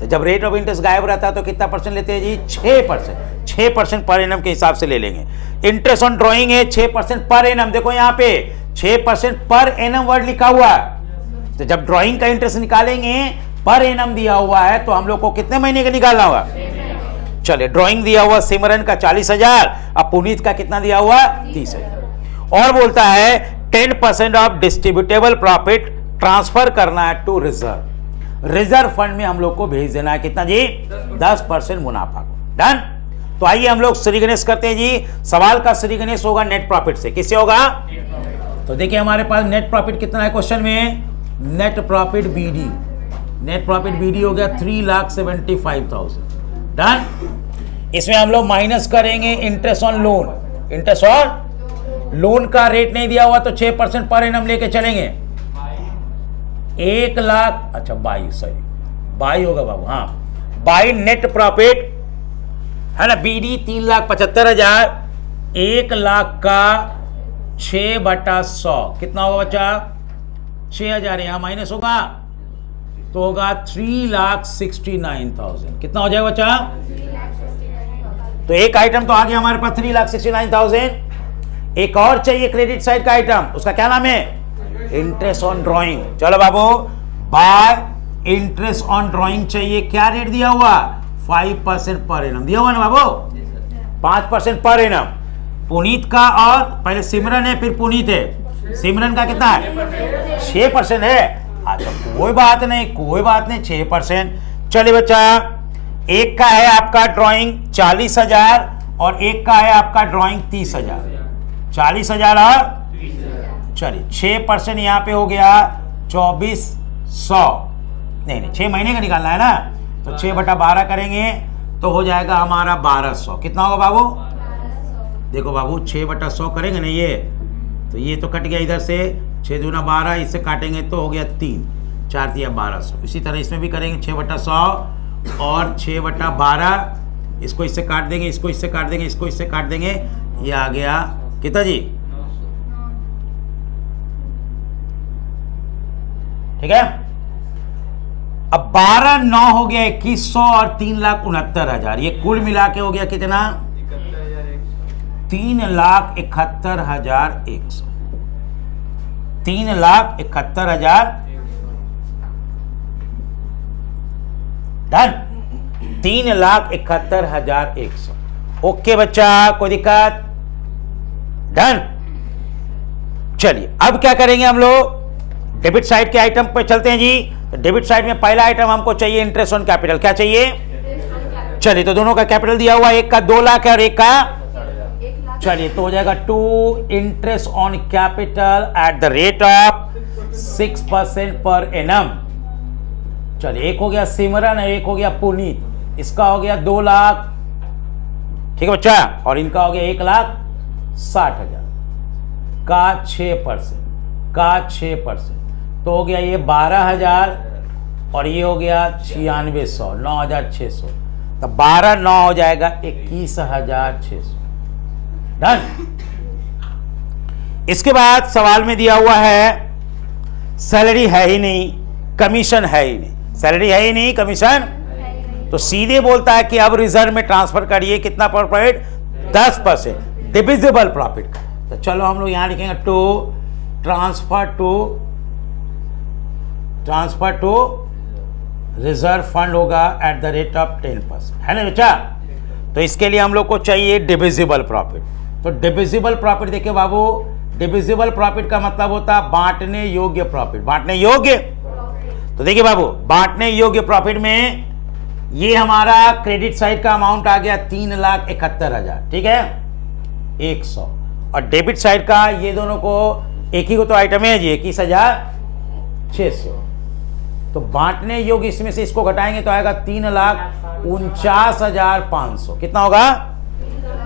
तो जब रेट ऑफ इंटरेस्ट गायब रहता है तो कितना परसेंट लेते हैं जी? 6%। 6% पर एनम के हिसाब से ले लेंगे। इंटरेस्ट ऑन ड्रॉइंग है 6% पर एनम। देखो यहां पे 6% पर एनम वर्ड लिखा हुआ है। तो जब ड्रॉइंग का इंटरेस्ट निकालेंगे, पर एनम दिया हुआ है, तो हम लोग को कितने महीने का निकालना होगा? चलिए, ड्रॉइंग दिया हुआ सिमरन का 40,000, अब पुनीत का कितना दिया हुआ? 30,000। और बोलता है 10% ऑफ डिस्ट्रीब्यूटेबल प्रॉफिट ट्रांसफर करना है टू रिजर्व। रिजर्व फंड में हम लोग को भेज देना है कितना जी? 10% मुनाफा। डन। तो आइए हम लोग श्री गणेश करते हैं जी। सवाल का श्री गणेश होगा नेट प्रॉफिट से। किससे होगा? तो देखिए हमारे पास नेट प्रॉफिट कितना है क्वेश्चन में? Net profit BD, net profit BD हो गया 3,75,000। डन। इसमें हम लोग माइनस करेंगे interest on loan. Interest on loan का रेट नहीं दिया हुआ तो 6% पर एनम लेके चलेंगे। 1 लाख, अच्छा 22 होगा बाबू। हाँ, बाई नेट प्रॉफिट है ना, बीडी 3,75,000। 1 लाख का 6/100 कितना होगा बच्चा? 6,000। यहां माइनस होगा तो होगा 3,69,000। कितना हो जाएगा बच्चा? तो एक आइटम तो आ गया हमारे पास 3,69,000। एक और चाहिए क्रेडिट साइड का आइटम, उसका क्या नाम है? Interest on drawing. चलो बाबू, बाय इंटरेस्ट ऑन ड्रॉइंग चाहिए। क्या रेट दिया हुआ? 5% पर एनम दिया हुआ ना बाबू, 5% पर एनम। पुनीत का, और पहले सिमरन है फिर पुनीत है। सिमरन का कितना है? 6% है। अच्छा, कोई बात नहीं, कोई बात नहीं, 6%। चलिए बच्चा, एक का है आपका ड्राइंग 40,000 और एक का है आपका ड्राइंग 30,000। 40,000 और चलिए 6% यहाँ पे हो गया 2,400। नहीं, 6 महीने का निकालना है ना, तो 6/12 करेंगे तो हो जाएगा हमारा 1,200। कितना होगा बाबू? देखो बाबू, 6/100 करेंगे ना ये, तो ये तो कट गया इधर से, 6 दूना 12, इससे काटेंगे तो हो गया 3, 4 दिया 1,200। इसी तरह इसमें भी करेंगे 6/100 और 6/12, इसको इससे काट देंगे, इसको इससे काट देंगे, इसको इससे काट देंगे, ये आ गया कितना जी? ठीक है। अब 12/9 हो गया 2,100 और 3,69,000, ये कुल मिला के हो गया कितना? 3,71,100। 3,71,000 डन। 3,71,100। ओके बच्चा, कोई दिक्कत? डन। चलिए अब क्या करेंगे हम लोग? डेबिट साइड के आइटम पे चलते हैं जी। डेबिट साइड में पहला आइटम हमको चाहिए इंटरेस्ट ऑन कैपिटल। क्या चाहिए? चलिए, तो दोनों का कैपिटल दिया हुआ, एक का 2 लाख है और एक का, चलिए तो हो जाएगा 2 interest on capital at the rate of 6% per annum. चलिए, एक हो गया सिमरन है, एक हो गया पुनीत, इसका हो गया 2 लाख, ठीक है बच्चा, और इनका हो गया 1,60,000। 60,000 का 6% का 6%, तो हो गया ये 12,000 और ये हो गया 9600, 9,600, तो 12 9 हो जाएगा 21,600। डन। इसके बाद सवाल में दिया हुआ है सैलरी है ही नहीं, कमीशन है ही नहीं, सैलरी है ही नहीं, कमीशन, तो सीधे बोलता है कि अब रिजर्व में ट्रांसफर करिए कितना प्रॉफिट, 10% डिविजिबल प्रॉफिट का। तो चलो हम लोग यहां लिखेंगे to transfer to reserve fund होगा एट द रेट ऑफ 10%, है ना बच्चा। तो इसके लिए हम लोग को चाहिए डिविजिबल प्रॉफिट। तो डिविजिबल प्रॉफिट देखिए बाबू, डिविजिबल प्रॉफिट का मतलब होता है बांटने योग्य प्रॉफिट, बांटने योग्य। तो देखिए बाबू, बांटने योग्य प्रॉफिट में ये हमारा क्रेडिट साइड का अमाउंट आ गया 3,71,000, ठीक है, 100, और डेबिट साइड का ये दोनों को एक ही को तो आइटम है जी, 21,600। तो बांटने योग्य इसमें से इसको घटाएंगे तो आएगा 3,49,500, कितना होगा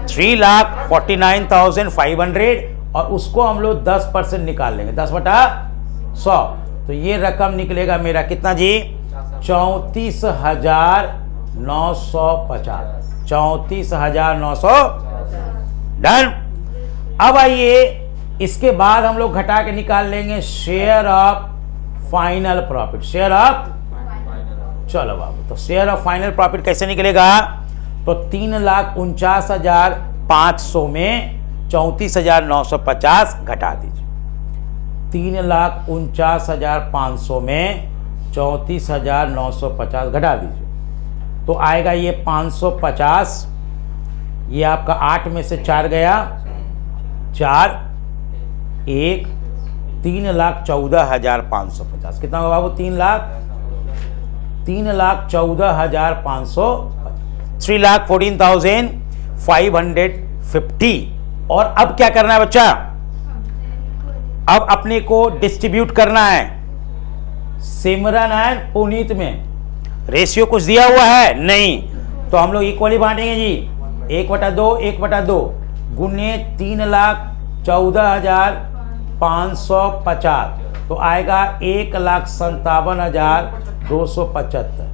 3,49,500, और उसको हम लोग 10% निकाल लेंगे, 10/100, तो ये रकम निकलेगा मेरा कितना जी, 34,950, 34,900। डन। अब आइए इसके बाद हम लोग घटा के निकाल लेंगे share of final profit, share of, चलो बाबू, तो शेयर ऑफ फाइनल प्रॉफिट कैसे निकलेगा, तो 3,49,500 में 34,950 घटा दीजिए, 3,49,500 में 34,950 घटा दीजिए, तो आएगा ये 550, ये आपका 8 में से 4 गया, 4 1, 3,14,550, कितना होगा बाबू, 3,14,550, 3,14,550। और अब क्या करना है बच्चा, अब अपने को डिस्ट्रीब्यूट करना है सिमरन एंड पुनीत में। रेशियो कुछ दिया हुआ है नहीं, तो हम लोग इक्वली बांटेंगे जी, 1/2 1/2 गुने 3,14,550, तो आएगा 1,57,275,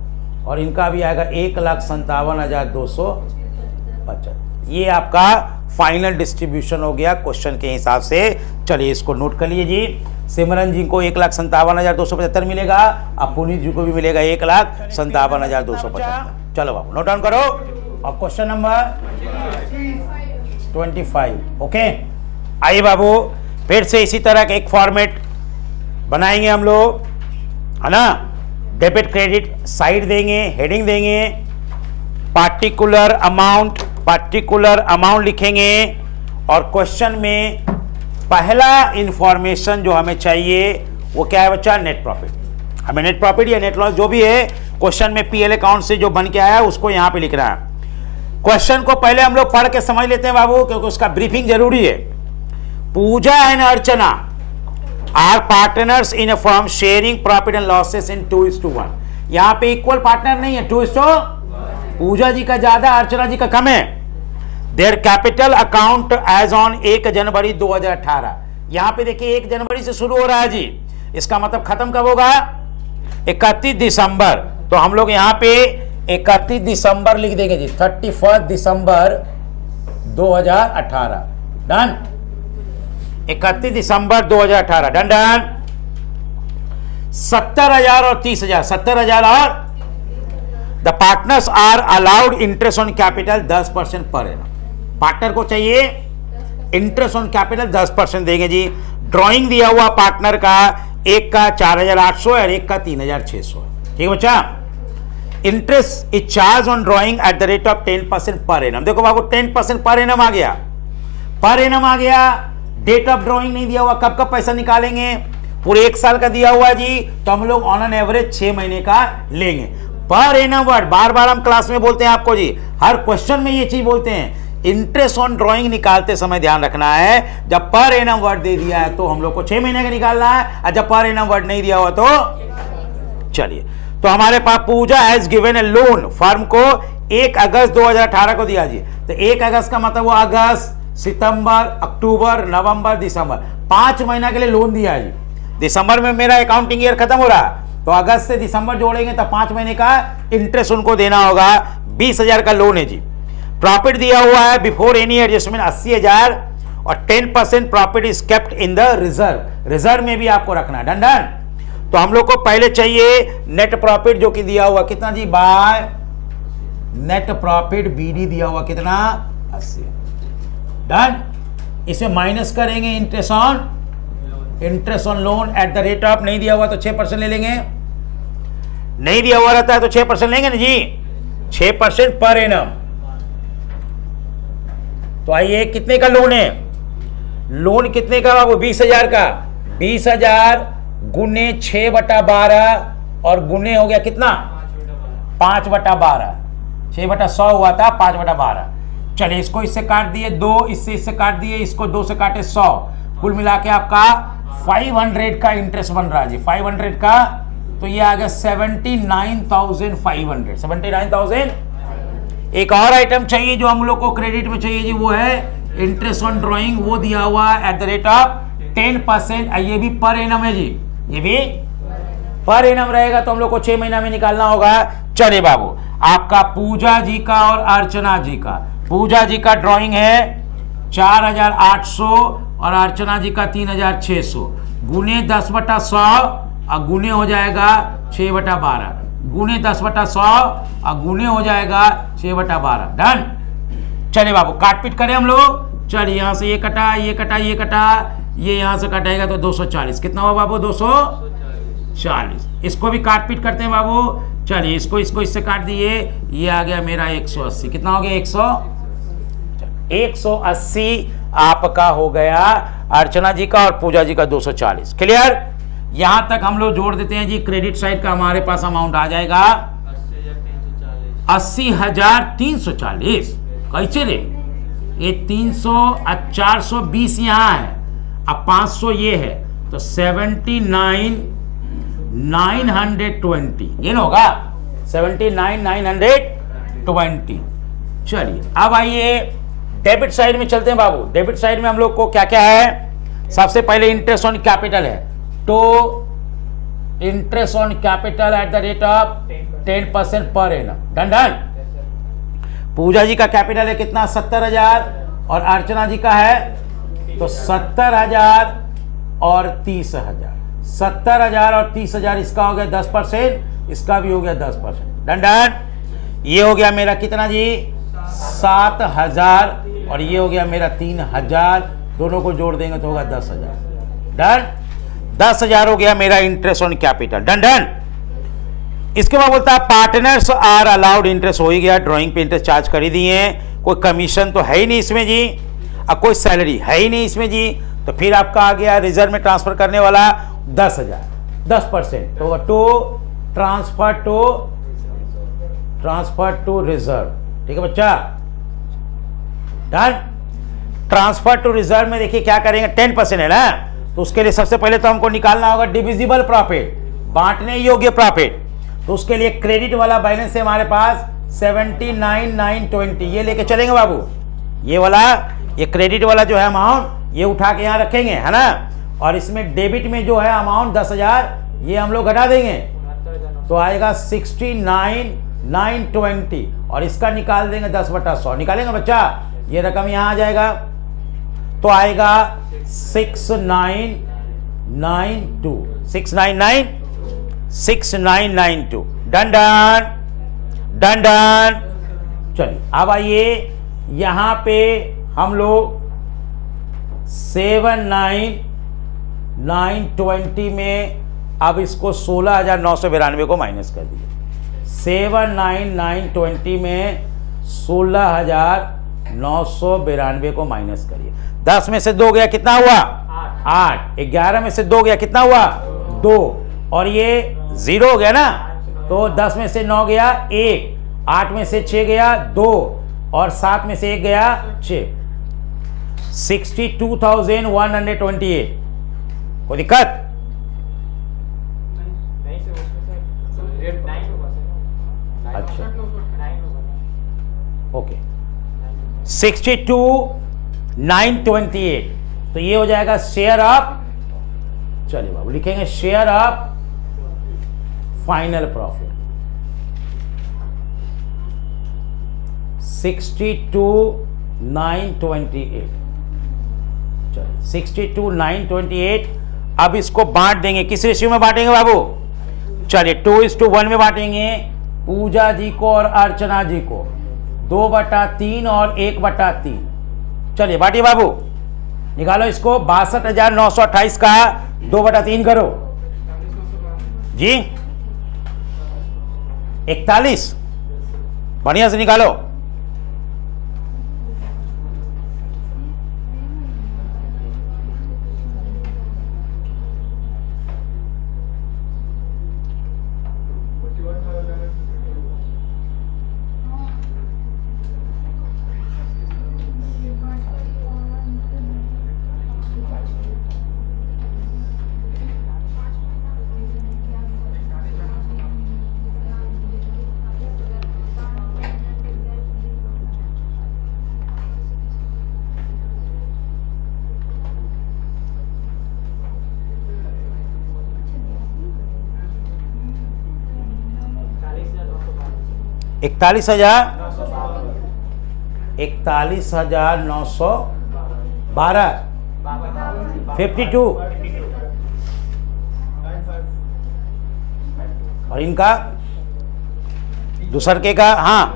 और इनका भी आएगा 1,57,275। ये आपका फाइनल डिस्ट्रीब्यूशन हो गया क्वेश्चन के हिसाब से। चलिए इसको नोट कर लीजिए जी, सिमरन जी को 1,57,275 मिलेगा, अब पुनीत जी को भी मिलेगा 1,57,275। चलो बाबू नोट डाउन करो। और क्वेश्चन नंबर 25, ओके। आइए बाबू फिर से इसी तरह का एक फॉर्मेट बनाएंगे हम लोग, है ना। डेबिट क्रेडिट साइड देंगे, हेडिंग देंगे, पार्टिकुलर अमाउंट लिखेंगे, और क्वेश्चन में पहला इंफॉर्मेशन जो हमें चाहिए वो क्या है बच्चा, नेट प्रॉफिट। हमें नेट प्रॉफिट या नेट लॉस जो भी है क्वेश्चन में पीएल अकाउंट से जो बन के आया है उसको यहां पे लिखना है। क्वेश्चन को पहले हम लोग पढ़ के समझ लेते हैं बाबू, क्योंकि उसका ब्रीफिंग जरूरी है। Pooja and Archana are partners in a firm sharing profit and losses in 2:1। यहां पे इक्वल पार्टनर नहीं है, 2:, पूजा जी का ज्यादा, अर्चना जी का कम है। Their capital account as on 1 January 2018। यहां पे देखिए 1 जनवरी से शुरू हो रहा है जी, इसका मतलब खत्म कब होगा, 31 दिसंबर। तो हम लोग यहां पे 31 दिसंबर लिख देंगे जी, 31 December 2018। Done, 31 December 2018। Done done. 70,000 और 30,000, 70,000 और the partners are allowed interest on capital 10% per annum. Partner को चाहिए इंटरेस्ट ऑन कैपिटल 10% देंगे जी। ड्राइंग दिया हुआ पार्टनर का, एक का 4,800 और एक का 3,600 है, ठीक है बच्चा। Interest is charge on drawing eight the rate of 10% per annum. देखो बाबू 10% पर एनम आ गया, पर एनम आ गया। डेट ऑफ ड्राइंग नहीं दिया हुआ, कब कब पैसा निकालेंगे, पूरे 1 साल का दिया हुआ जी, तो हम लोग ऑन एन एवरेज 6 महीने का लेंगे। पर एनम वर्ड बार बार हम क्लास में बोलते हैं आपको जी, हर क्वेश्चन में ये चीज बोलते हैं। इंटरेस्ट ऑन ड्राइंग निकालते समय ध्यान रखना है, जब पर एनम वर्ड दे दिया है तो हम लोग को 6 महीने का निकालना है, और जब पर एनम वर्ड नहीं दिया हुआ तो चलिए। तो हमारे पास Pooja has given a loan firm को 1 अगस्त 2018 को दिया जी। तो 1 अगस्त का मतलब वो अगस्त, सितंबर, अक्टूबर, नवंबर, दिसंबर, 5 महीना के लिए लोन दिया है जी। दिसंबर में मेरा अकाउंटिंग ईयर खत्म हो रहा है, तो अगस्त से दिसंबर जोड़ेंगे तो 5 महीने का इंटरेस्ट उनको देना होगा। 20,000 का लोन है जी। प्रॉफिट दिया हुआ है बिफोर एनी एडजस्टमेंट 80,000 और 10% profit is kept in the reserve. Reserve में भी आपको रखना है। Done done. तो हम लोग को पहले चाहिए नेट प्रॉफिट जो कि दिया हुआ कितना जी, बाय नेट प्रॉफिट बीडी दिया हुआ कितना 80। डन। इसे माइनस करेंगे interest on loan eight the rate of, नहीं दिया हुआ तो 6% ले लेंगे, नहीं दिया हुआ रहता है तो 6% लेंगे ना जी, 6% पर एनम। तो आइए कितने का लोन है, लोन कितने का बाबू 20,000 का, 20,000 गुने 6/12 और गुने हो गया कितना 5/12, 6/100 हुआ था 5/12। चलिए इसको इससे काट दिए 2, इससे काट दिए, इसको 2 से काटे 100, कुल मिला के आपका 500 का इंटरेस्ट बन रहा है जी। 500 का तो ये आ गया 79,500, 79,000। एक और आइटम चाहिए जो हम लोग को क्रेडिट में चाहिए जी, वो है इंटरेस्ट ऑन ड्रॉइंग, वो दिया हुआ एट द रेट ऑफ 10%। ये भी पर एनम है जी, ये भी पर एनम रहेगा, तो हम लोग को 6 महीना में निकालना होगा। चलिए बाबू, आपका पूजा जी का और अर्चना जी का, पूजा जी का ड्राइंग है 4,800 और अर्चना जी का 3,600, गुने 10/100 और गुने हो जाएगा 6/12, गुने 10/100 और गुने हो जाएगा 6/12। डन। चलिए बाबू काट पीट करें हम लोग। चलिए यहां से ये कटा, ये कटा, ये कटा, ये यहां से कटेगा तो 240, कितना हुआ बाबू 240। इसको भी काट पीट करते हैं बाबू। चलिए इसको इससे काट दिए, ये आ गया मेरा 180, कितना हो गया 180 आपका हो गया अर्चना जी का और पूजा जी का 240। क्लियर। यहां तक हम लोग जोड़ देते हैं जी। क्रेडिट साइड का हमारे पास अमाउंट आ जाएगा 80,340। कैसे रे, ये 420 यहां है, अब 500 ये है, तो 79,920 ये ना होगा 79,920। चलिए अब आइए डेबिट साइड में चलते हैं बाबू। डेबिट साइड में हम लोग को क्या क्या है, सबसे पहले इंटरेस्ट ऑन कैपिटल है, तो interest on capital at the rate of 10% per annum. Done done. Pooja ji का कैपिटल है कितना 70,000 और अर्चना जी का है तो 70,000 और 30,000, 70,000 और 30,000, इसका हो गया 10%, इसका भी हो गया 10%। Done done. ये हो गया मेरा कितना जी 7,000 और ये हो गया मेरा 3,000, दोनों को जोड़ देंगे तो होगा 10,000। डन। 10,000 हो गया मेरा interest on capital. Done done. इसके बाद बोलता है पार्टनर्स आर अलाउड, इंटरेस्ट हो ही गया, ड्राइंग पे इंटरेस्ट चार्ज कर ही दिए, कोई कमीशन तो है ही नहीं इसमें जी, अब कोई सैलरी है ही नहीं इसमें जी, तो फिर आपका आ गया रिजर्व में ट्रांसफर करने वाला 10,000, 10%, तो ट्रांसफर टू रिजर्व। ठीक है बच्चा। डन। ट्रांसफर टू रिजर्व में देखिए क्या करेंगे, 10% है ना, तो उसके लिए सबसे पहले तो हमको निकालना होगा डिविजिबल प्रॉफिट, बांटने योग्य प्रॉफिट। तो उसके लिए क्रेडिट वाला बैलेंस है हमारे पास 79,920, ये लेके चलेंगे बाबू। ये वाला, ये क्रेडिट वाला जो है अमाउंट, ये उठा के यहां रखेंगे, है ना, और इसमें डेबिट में जो है अमाउंट 10,000, ये हम लोग घटा देंगे तो आएगा 69,920 और इसका निकाल देंगे 10/100। निकालेंगे बच्चा, ये रकम यहां आ जाएगा तो आएगा 6992। Done done done done. चलिए अब आइए यहां पे हम लोग 79,920 में अब इसको 16,992 को माइनस कर दिए। 79,920 में 16,992 को माइनस करिए। 10 में से 2 गया कितना हुआ 8, 11 में से 2 गया कितना हुआ 2, और ये 0 हो गया ना, तो 10 में से 9 गया 1, 8 में से 6 गया 2 और 7 में से 1 गया 6, 62,128। कोई दिक्कत? अच्छा ओके, 62 928, तो ये हो जाएगा शेयर ऑफ, चलिए बाबू लिखेंगे शेयर ऑफ फाइनल प्रॉफिट 62,928, चलिए 62,928। अब इसको बांट देंगे, किस रेशियो में बांटेंगे बाबू? चलिए 2:1 में बांटेंगे, पूजा जी को और अर्चना जी को 2/3 और 1/3। चलिए बांटिए बाबू, निकालो इसको। 62,928 का 2/3 करो जी, 41, बढ़िया से निकालो। इकतालीस हजार 912, 52, और इनका दूसर के का, हाँ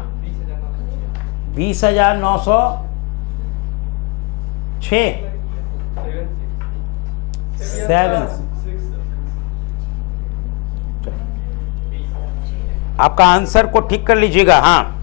20,906, 7। आपका आंसर को ठीक कर लीजिएगा। हाँ